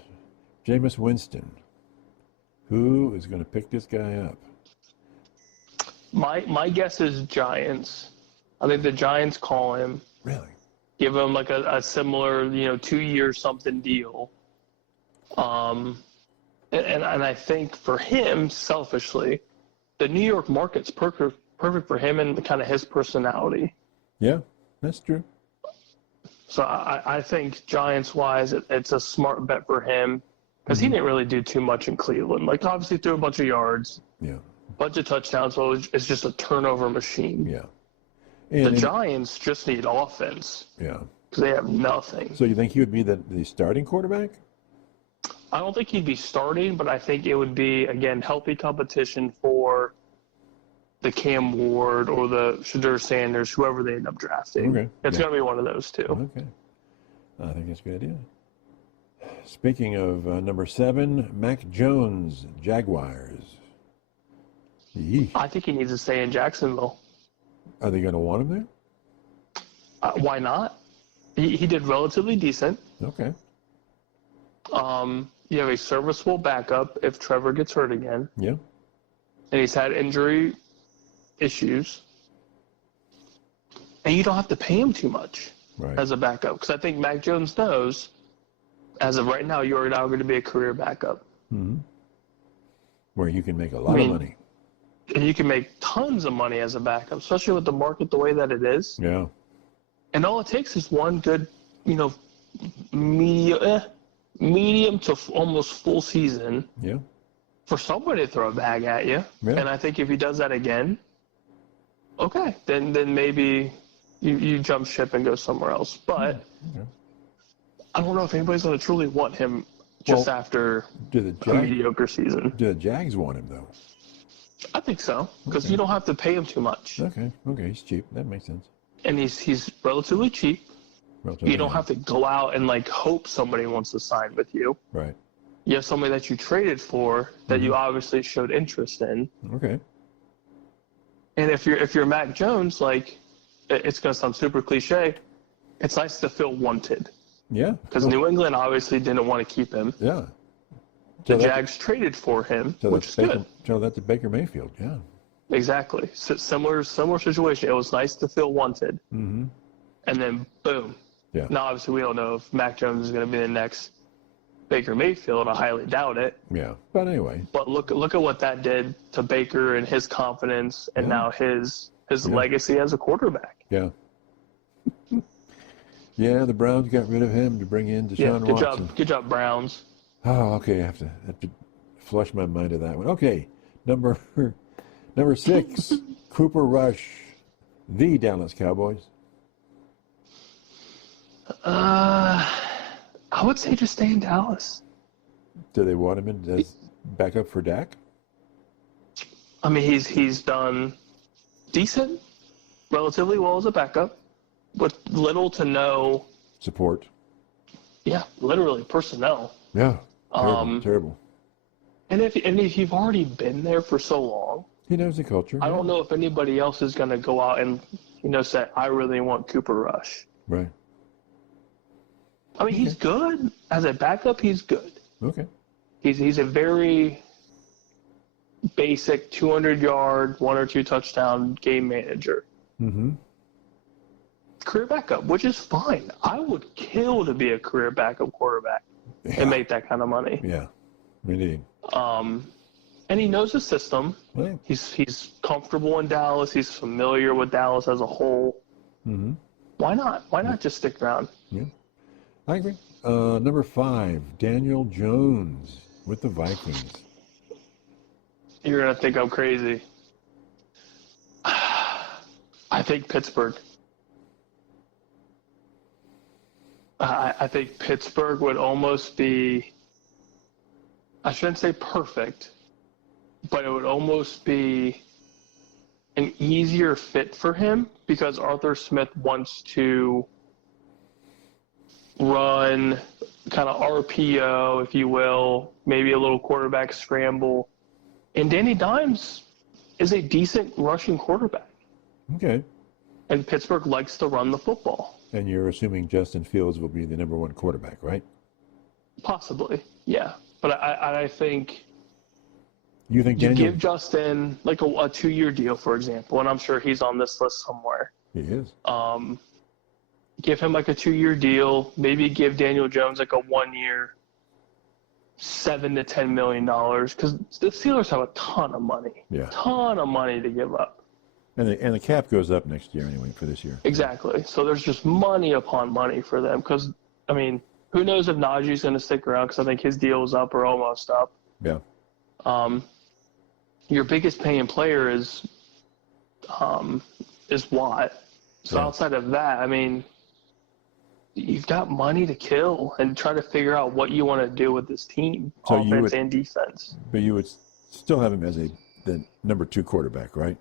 Jameis Winston. Who is going to pick this guy up? My guess is Giants. I think the Giants call him. Really? Give him a similar, 2-year something deal. And I think for him, selfishly, the New York market's perfect for him and kind of his personality. Yeah, that's true. So I think Giants-wise, it's a smart bet for him because he didn't really do too much in Cleveland. Obviously threw a bunch of yards. Yeah. Bunch of touchdowns, so it's just a turnover machine. Yeah. The Giants just need offense. Yeah. Because they have nothing. So you think he would be the starting quarterback? I don't think he'd be starting, but I think it would be, again, healthy competition for the Cam Ward or the Shadur Sanders, whoever they end up drafting. Okay. It's going to be one of those two. Okay. I think that's a good idea. Speaking of number 7, Mac Jones, Jaguars. I think he needs to stay in Jacksonville. Are they going to want him there? Why not? He did relatively decent. Okay. You have a serviceable backup if Trevor gets hurt again. Yeah. And he's had injury issues. And you don't have to pay him too much as a backup. Because I think Mac Jones knows, as of right now, you're now going to be a career backup. Mm-hmm. Where you can make a lot of money. And you can make tons of money as a backup, especially with the market the way that it is. Yeah. And all it takes is one good, medium to almost full season. Yeah. For somebody to throw a bag at you. Yeah. And I think if he does that again, okay, then maybe you jump ship and go somewhere else. But I don't know if anybody's going to truly want him after a mediocre season. Do the Jags want him, though? I think so, because you don't have to pay him too much. Okay, he's cheap. That makes sense. And he's relatively cheap. You don't have to go out and hope somebody wants to sign with you. Right. You have somebody that you traded for that you obviously showed interest in. Okay. And if you're Mac Jones, like, it's going to sound super cliche, it's nice to feel wanted. Yeah. Because New England obviously didn't want to keep him. Yeah. The Jags traded for him, which is good. So that's a Baker Mayfield, yeah. Exactly. So similar situation. It was nice to feel wanted. Mm-hmm. And then, boom. Yeah. Now, obviously, we don't know if Mac Jones is going to be the next Baker Mayfield. I highly doubt it. Yeah. But anyway. But look at what that did to Baker and his confidence and now his legacy as a quarterback. Yeah. Yeah, the Browns got rid of him to bring in Deshaun Watson. Good job, Browns. Oh, okay. I have to flush my mind to that one. Okay, number 6, Cooper Rush, the Dallas Cowboys. I would say just stay in Dallas. Do they want him as backup for Dak? I mean, he's done decent, relatively well as a backup, with little to no support. Yeah, literally personnel. Yeah, terrible. And if you've already been there for so long, he knows the culture. I don't know if anybody else is going to go out and say, I really want Cooper Rush. Right. I mean, he's good as a backup. He's good. Okay. He's a very basic 200-yard, 1 or 2 touchdown game manager. Mm-hmm. Career backup, which is fine. I would kill to be a career backup quarterback and make that kind of money. Yeah, indeed. And he knows the system. Right. He's comfortable in Dallas. He's familiar with Dallas as a whole. Mm-hmm. Why not? Why not just stick around? Yeah, I agree. Number 5, Daniel Jones with the Vikings. You're gonna think I'm crazy. I think Pittsburgh. I think Pittsburgh would almost be, I shouldn't say perfect, but it would almost be an easier fit for him because Arthur Smith wants to run kind of RPO, if you will, maybe a little quarterback scramble. And Danny Dimes is a decent rushing quarterback. Okay. And Pittsburgh likes to run the football. And you're assuming Justin Fields will be the number 1 quarterback, right? Possibly, yeah. But I think you give Justin like a 2-year deal, for example, and I'm sure he's on this list somewhere. He is. Give him like a 2-year deal. Maybe give Daniel Jones like a 1-year, $7 to $10 million, because the Steelers have a ton of money. Yeah. Ton of money to give up. And the cap goes up next year anyway for this year. Exactly. So there's just money upon money for them. Because, I mean, who knows if Najee's going to stick around, because I think his deal is up or almost up. Yeah. Your biggest paying player is Watt. So outside of that, I mean, you've got money to kill and try to figure out what you want to do with this team, offense and defense. But you would still have him as the number 2 quarterback, right?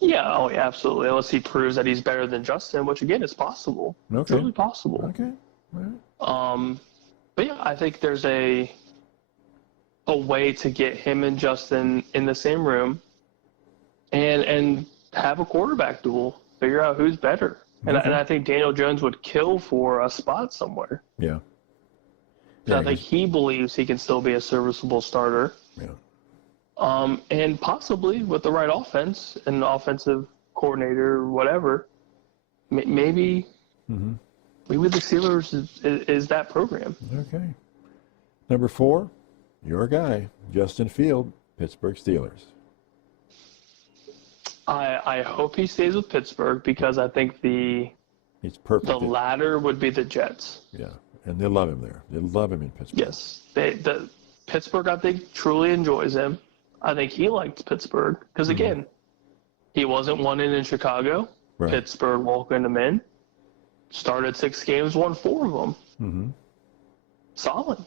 Yeah, absolutely. Unless he proves that he's better than Justin, which again is possible. Okay. It's really possible. Okay. All right. But yeah, I think there's a way to get him and Justin in the same room and have a quarterback duel. Figure out who's better. And I think Daniel Jones would kill for a spot somewhere. Yeah. I think he believes he can still be a serviceable starter. Yeah. And possibly with the right offense and an offensive coordinator or whatever, maybe the Steelers is that program. Okay. Number 4, your guy, Justin Field, Pittsburgh Steelers. I hope he stays with Pittsburgh because I think he's perfect. The latter would be the Jets. Yeah, and they love him there. They love him in Pittsburgh. Yes, Pittsburgh, I think, truly enjoys him. I think he liked Pittsburgh because, again, he wasn't wanted in Chicago. Right. Pittsburgh welcomed him in. Started 6 games, won 4 of them. Mm-hmm. Solid.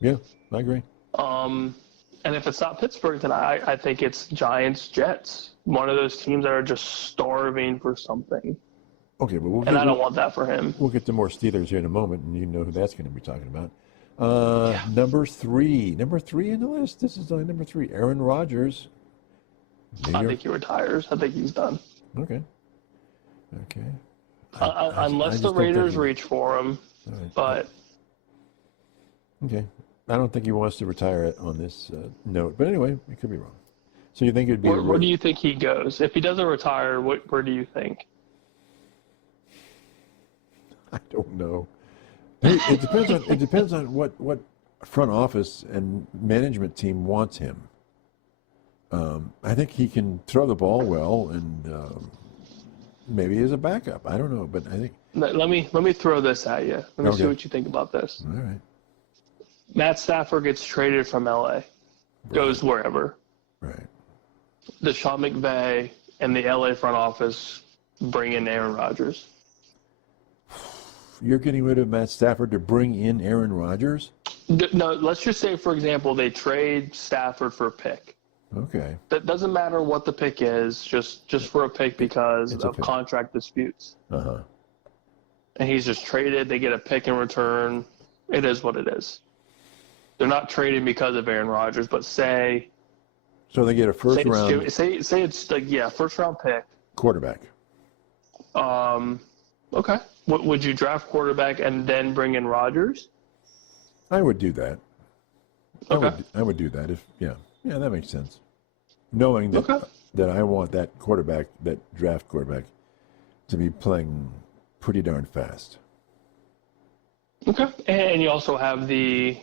Yeah, I agree. And if it's not Pittsburgh, then I think it's Giants, Jets. One of those teams that are just starving for something. Okay, but I don't want that for him. We'll get to more Steelers here in a moment, and you know who that's going to be talking about. Number 3 in the list. This is only number 3. Aaron Rodgers, I think he retires. I think he's done. Okay. Unless the Raiders reach for him. Right. But okay, I don't think he wants to retire on this note. But anyway, it could be wrong. So you think it'd be? Where do you think he goes if he doesn't retire? Where do you think? I don't know. It depends on what front office and management team wants him. I think he can throw the ball well, and maybe as a backup. I don't know, but I think. Let me throw this at you. Let me see what you think about this. All right. Matt Stafford gets traded from LA, goes wherever. Right. The Sean McVay and the LA front office bring in Aaron Rodgers. You're getting rid of Matt Stafford to bring in Aaron Rodgers? No, let's just say, for example, they trade Stafford for a pick. Okay. That doesn't matter what the pick is, just for a pick because of contract disputes. Uh-huh. And he's just traded. They get a pick in return. It is what it is. They're not trading because of Aaron Rodgers, but say. So they get a first round. Say it's like first round pick. Quarterback. Okay. Would you draft quarterback and then bring in Rodgers? I would do that. Okay. I would do that yeah, that makes sense. Knowing that that I want that draft quarterback, to be playing pretty darn fast. Okay. And you also have the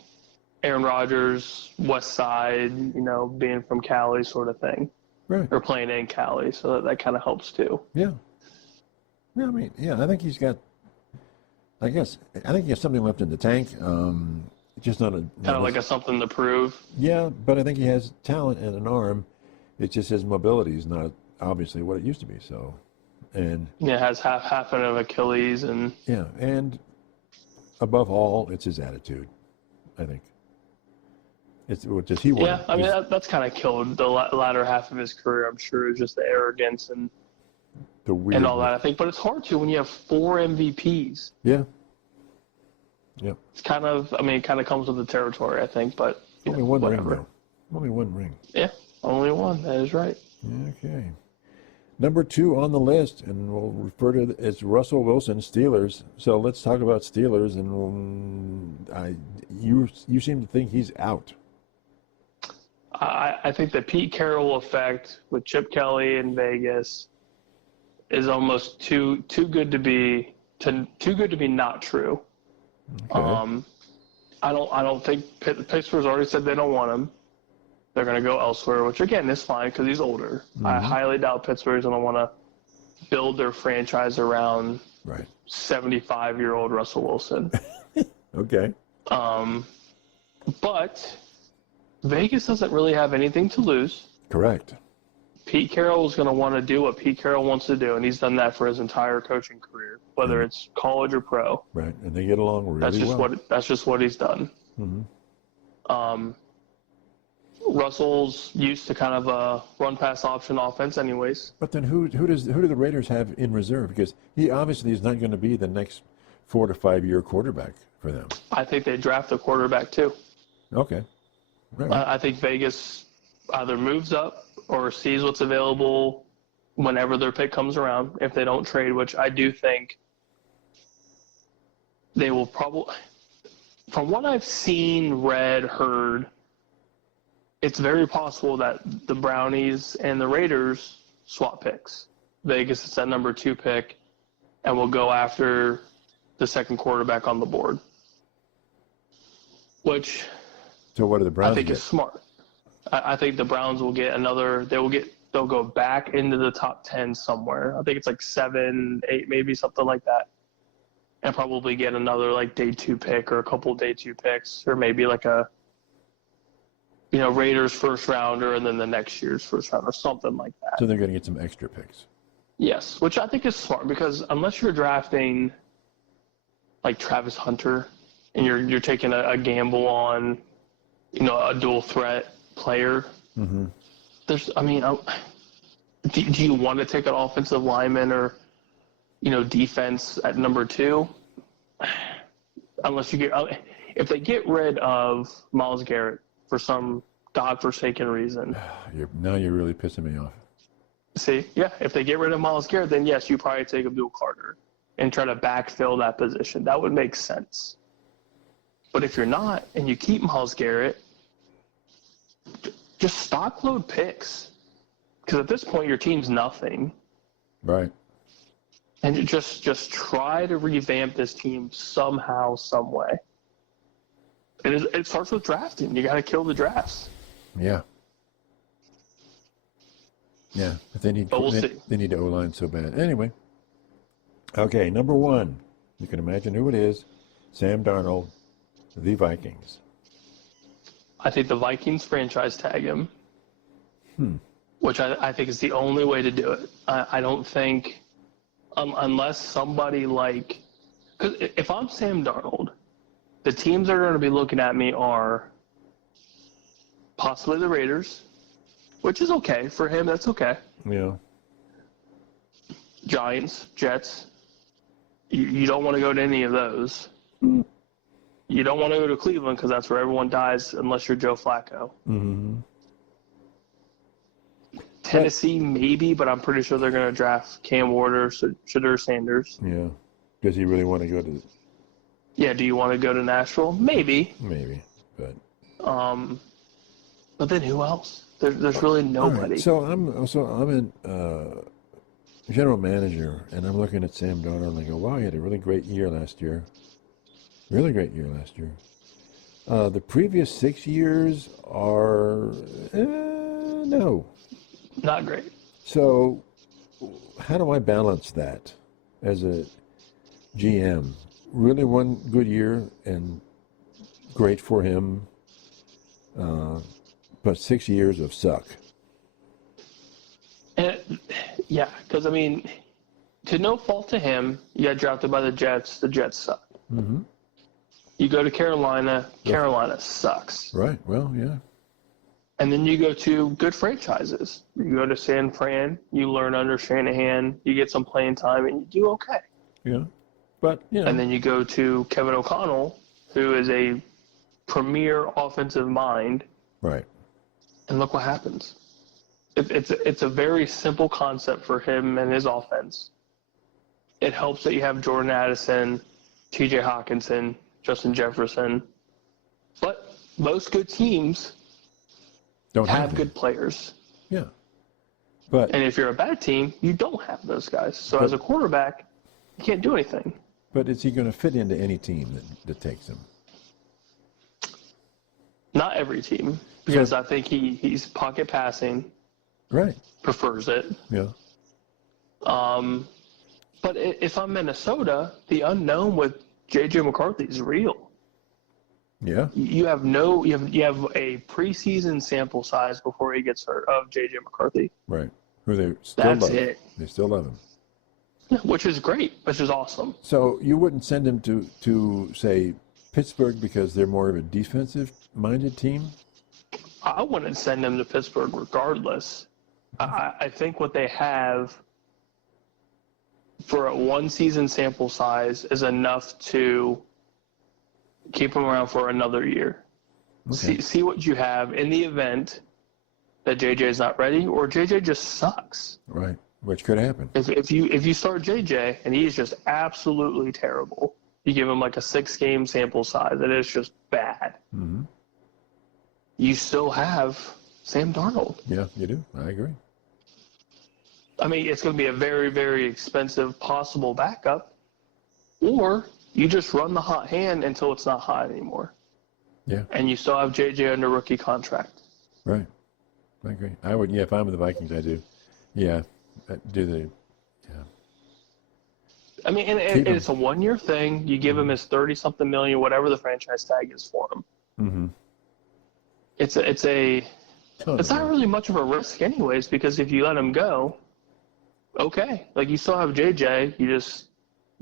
Aaron Rodgers, West Side, being from Cali sort of thing. Right. Or playing in Cali, so that kind of helps too. Yeah. Yeah, I think he's got. I think he has something left in the tank. Just not kind of like something to prove. Yeah, but I think he has talent and an arm. It's just his mobility is not obviously what it used to be. So, and has half an Achilles and. Yeah, and above all, it's his attitude. I think. It's what does he want? Yeah, I mean that's kind of killed the latter half of his career. I'm sure it's just the arrogance and. And all that, I think. But it's hard to when you have 4 MVPs. Yeah. Yeah. It's it kind of comes with the territory, I think. But only one ring, though. Only one ring. Yeah, only one. That is right. Okay. Number 2 on the list, and we'll refer to it as Russell Wilson, Steelers. So let's talk about Steelers, and you seem to think he's out. I think the Pete Carroll effect with Chip Kelly in Vegas is almost too good to be not true. Okay. I don't think Pittsburgh's already said they don't want him. They're going to go elsewhere, which again is fine because he's older. Mm-hmm. I highly doubt Pittsburgh's going to want to build their franchise around 75-year-old Russell Wilson. Okay. But Vegas doesn't really have anything to lose. Correct. Pete Carroll is going to want to do what Pete Carroll wants to do, and he's done that for his entire coaching career, whether it's college or pro. Right, and they get along really well. That's just what he's done. Mm-hmm. Russell's used to kind of a run-pass option offense anyways. But then who do the Raiders have in reserve? Because he obviously is not going to be the next 4 to 5 year quarterback for them. I think they draft a quarterback too. Okay. Right. I think Vegas either moves up or sees what's available whenever their pick comes around. If they don't trade, which I do think they will probably, from what I've seen, read, heard, it's very possible that the Brownies and the Raiders swap picks. Vegas is that number 2 pick and will go after the second quarterback on the board. Which so what do the Browns I think get? Is smart. I think the Browns will get they'll go back into the top 10 somewhere. I think it's like 7, 8, maybe something like that. And probably get another like day 2 pick or a couple day 2 picks, or maybe like a, Raiders first rounder and then the next year's first round or something like that. So they're going to get some extra picks. Yes, which I think is smart because unless you're drafting like Travis Hunter and you're taking a gamble on, a dual threat player. Mm-hmm. Do you want to take an offensive lineman or, defense at number 2? Unless if they get rid of Myles Garrett for some godforsaken reason. Now you're really pissing me off. See, yeah, if they get rid of Myles Garrett, then yes, you probably take Abdul Carter and try to backfill that position. That would make sense. But if you're not and you keep Myles Garrett, just stockload picks. Because at this point, your team's nothing. Right. And just try to revamp this team somehow, some way. It starts with drafting. You got to kill the drafts. Yeah. Yeah, but they need the O-line so bad. Anyway, okay, number 1. You can imagine who it is. Sam Darnold, the Vikings. I think the Vikings franchise tag him, which I think is the only way to do it. I don't think, unless somebody like, because if I'm Sam Darnold, the teams that are going to be looking at me are possibly the Raiders, which is okay for him. That's okay. Yeah. Giants, Jets. You don't want to go to any of those. You don't want to go to Cleveland because that's where everyone dies unless you're Joe Flacco. Mm-hmm. Tennessee, maybe, but I'm pretty sure they're going to draft Cam Ward or Shedeur Sanders. Yeah. Does he really want to go to? Yeah. Do you want to go to Nashville? Maybe. Maybe, but. But then who else? There's really nobody. Right. So I'm in general manager, and I'm looking at Sam Darnold, and I go, wow, he had a really great year last year. Really great year last year. The previous 6 years are no. Not great. So how do I balance that as a GM? Really one good year and great for him, but 6 years of suck. Yeah, because, I mean, to no fault to him, you got drafted by the Jets. The Jets suck. Mm-hmm. You go to Carolina. Carolina sucks. Right. Well, yeah. And then you go to good franchises. You go to San Fran. You learn under Shanahan. You get some playing time, and you do okay. Yeah. But, And then you go to Kevin O'Connell, who is a premier offensive mind. Right. And look what happens. It's a very simple concept for him and his offense. It helps that you have Jordan Addison, T.J. Hawkinson, Justin Jefferson. But most good teams don't have good players. Yeah. And if you're a bad team, you don't have those guys. So as a quarterback, you can't do anything. But is he going to fit into any team that takes him? Not every team, because I think he's pocket passing. Right. Prefers it. Yeah. But if I'm Minnesota, the unknown with J.J. McCarthy is real. Yeah. You have a preseason sample size before he gets hurt of J.J. McCarthy. Right. Who they still That's love. it. They still love him. Yeah, which is great, which is awesome. So you wouldn't send him to say Pittsburgh because they're more of a defensive-minded team? I wouldn't send him to Pittsburgh regardless. I think what they have for a one-season sample size is enough to keep him around for another year. Okay. See what you have in the event that JJ is not ready or JJ just sucks. Right, which could happen. If you start JJ and he's just absolutely terrible, you give him like a 6-game sample size and it's just bad. Mm-hmm. You still have Sam Darnold. Yeah, you do. I agree. I mean, it's going to be a very, very expensive possible backup, or you just run the hot hand until it's not hot anymore. Yeah. And you still have JJ under rookie contract. Right. I agree. I would, if I'm the Vikings, I do. Yeah. Yeah. I mean, and it's a 1-year thing. You give him his 30-something million, whatever the franchise tag is for him. Mm-hmm. It's not really much of a risk anyways, because if you let him go, okay. Like, you still have JJ, you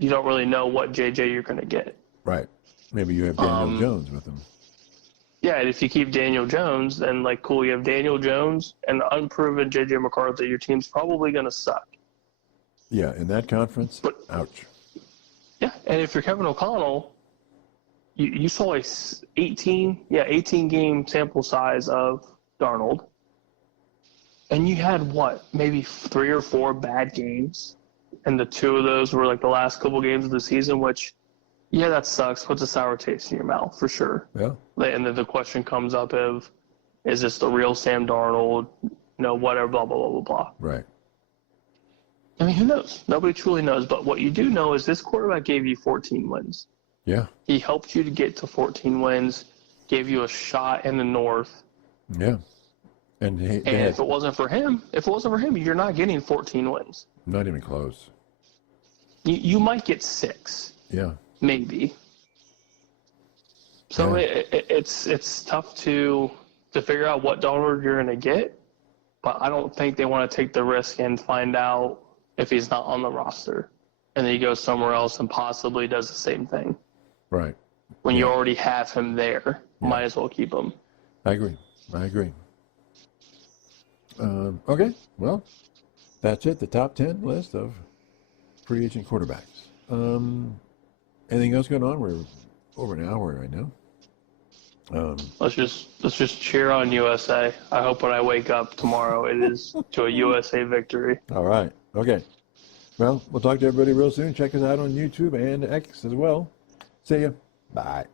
don't really know what JJ you're going to get. Right. Maybe you have Daniel Jones with him. Yeah, and if you keep Daniel Jones, then, like, cool, you have Daniel Jones and unproven JJ McCarthy, your team's probably going to suck. Yeah, in that conference, ouch. Yeah, and if you're Kevin O'Connell, you saw a 18-game sample size of Darnold. and you had maybe 3 or 4 bad games, and the 2 of those were like the last couple games of the season, which, yeah, that sucks. Puts a sour taste in your mouth for sure. Yeah. And then the question comes up of, is this the real Sam Darnold? Whatever, blah, blah, blah, blah, blah. Right. I mean, who knows? Nobody truly knows. But what you do know is this quarterback gave you 14 wins. Yeah. He helped you to get to 14 wins, gave you a shot in the North. Yeah. And if it wasn't for him, you're not getting 14 wins. Not even close. You might get 6. Yeah. Maybe. So it's tough to figure out what Darnold you're going to get, but I don't think they want to take the risk and find out if he's not on the roster, and then he goes somewhere else and possibly does the same thing. Right. When you already have him there, might as well keep him. I agree. Okay, well, that's it. The top 10 list of free agent quarterbacks. Anything else going on? We're over an hour right now. Let's just cheer on USA. I hope when I wake up tomorrow it is to a USA victory. All right. Okay. Well, we'll talk to everybody real soon. Check us out on YouTube and X as well. See ya. Bye.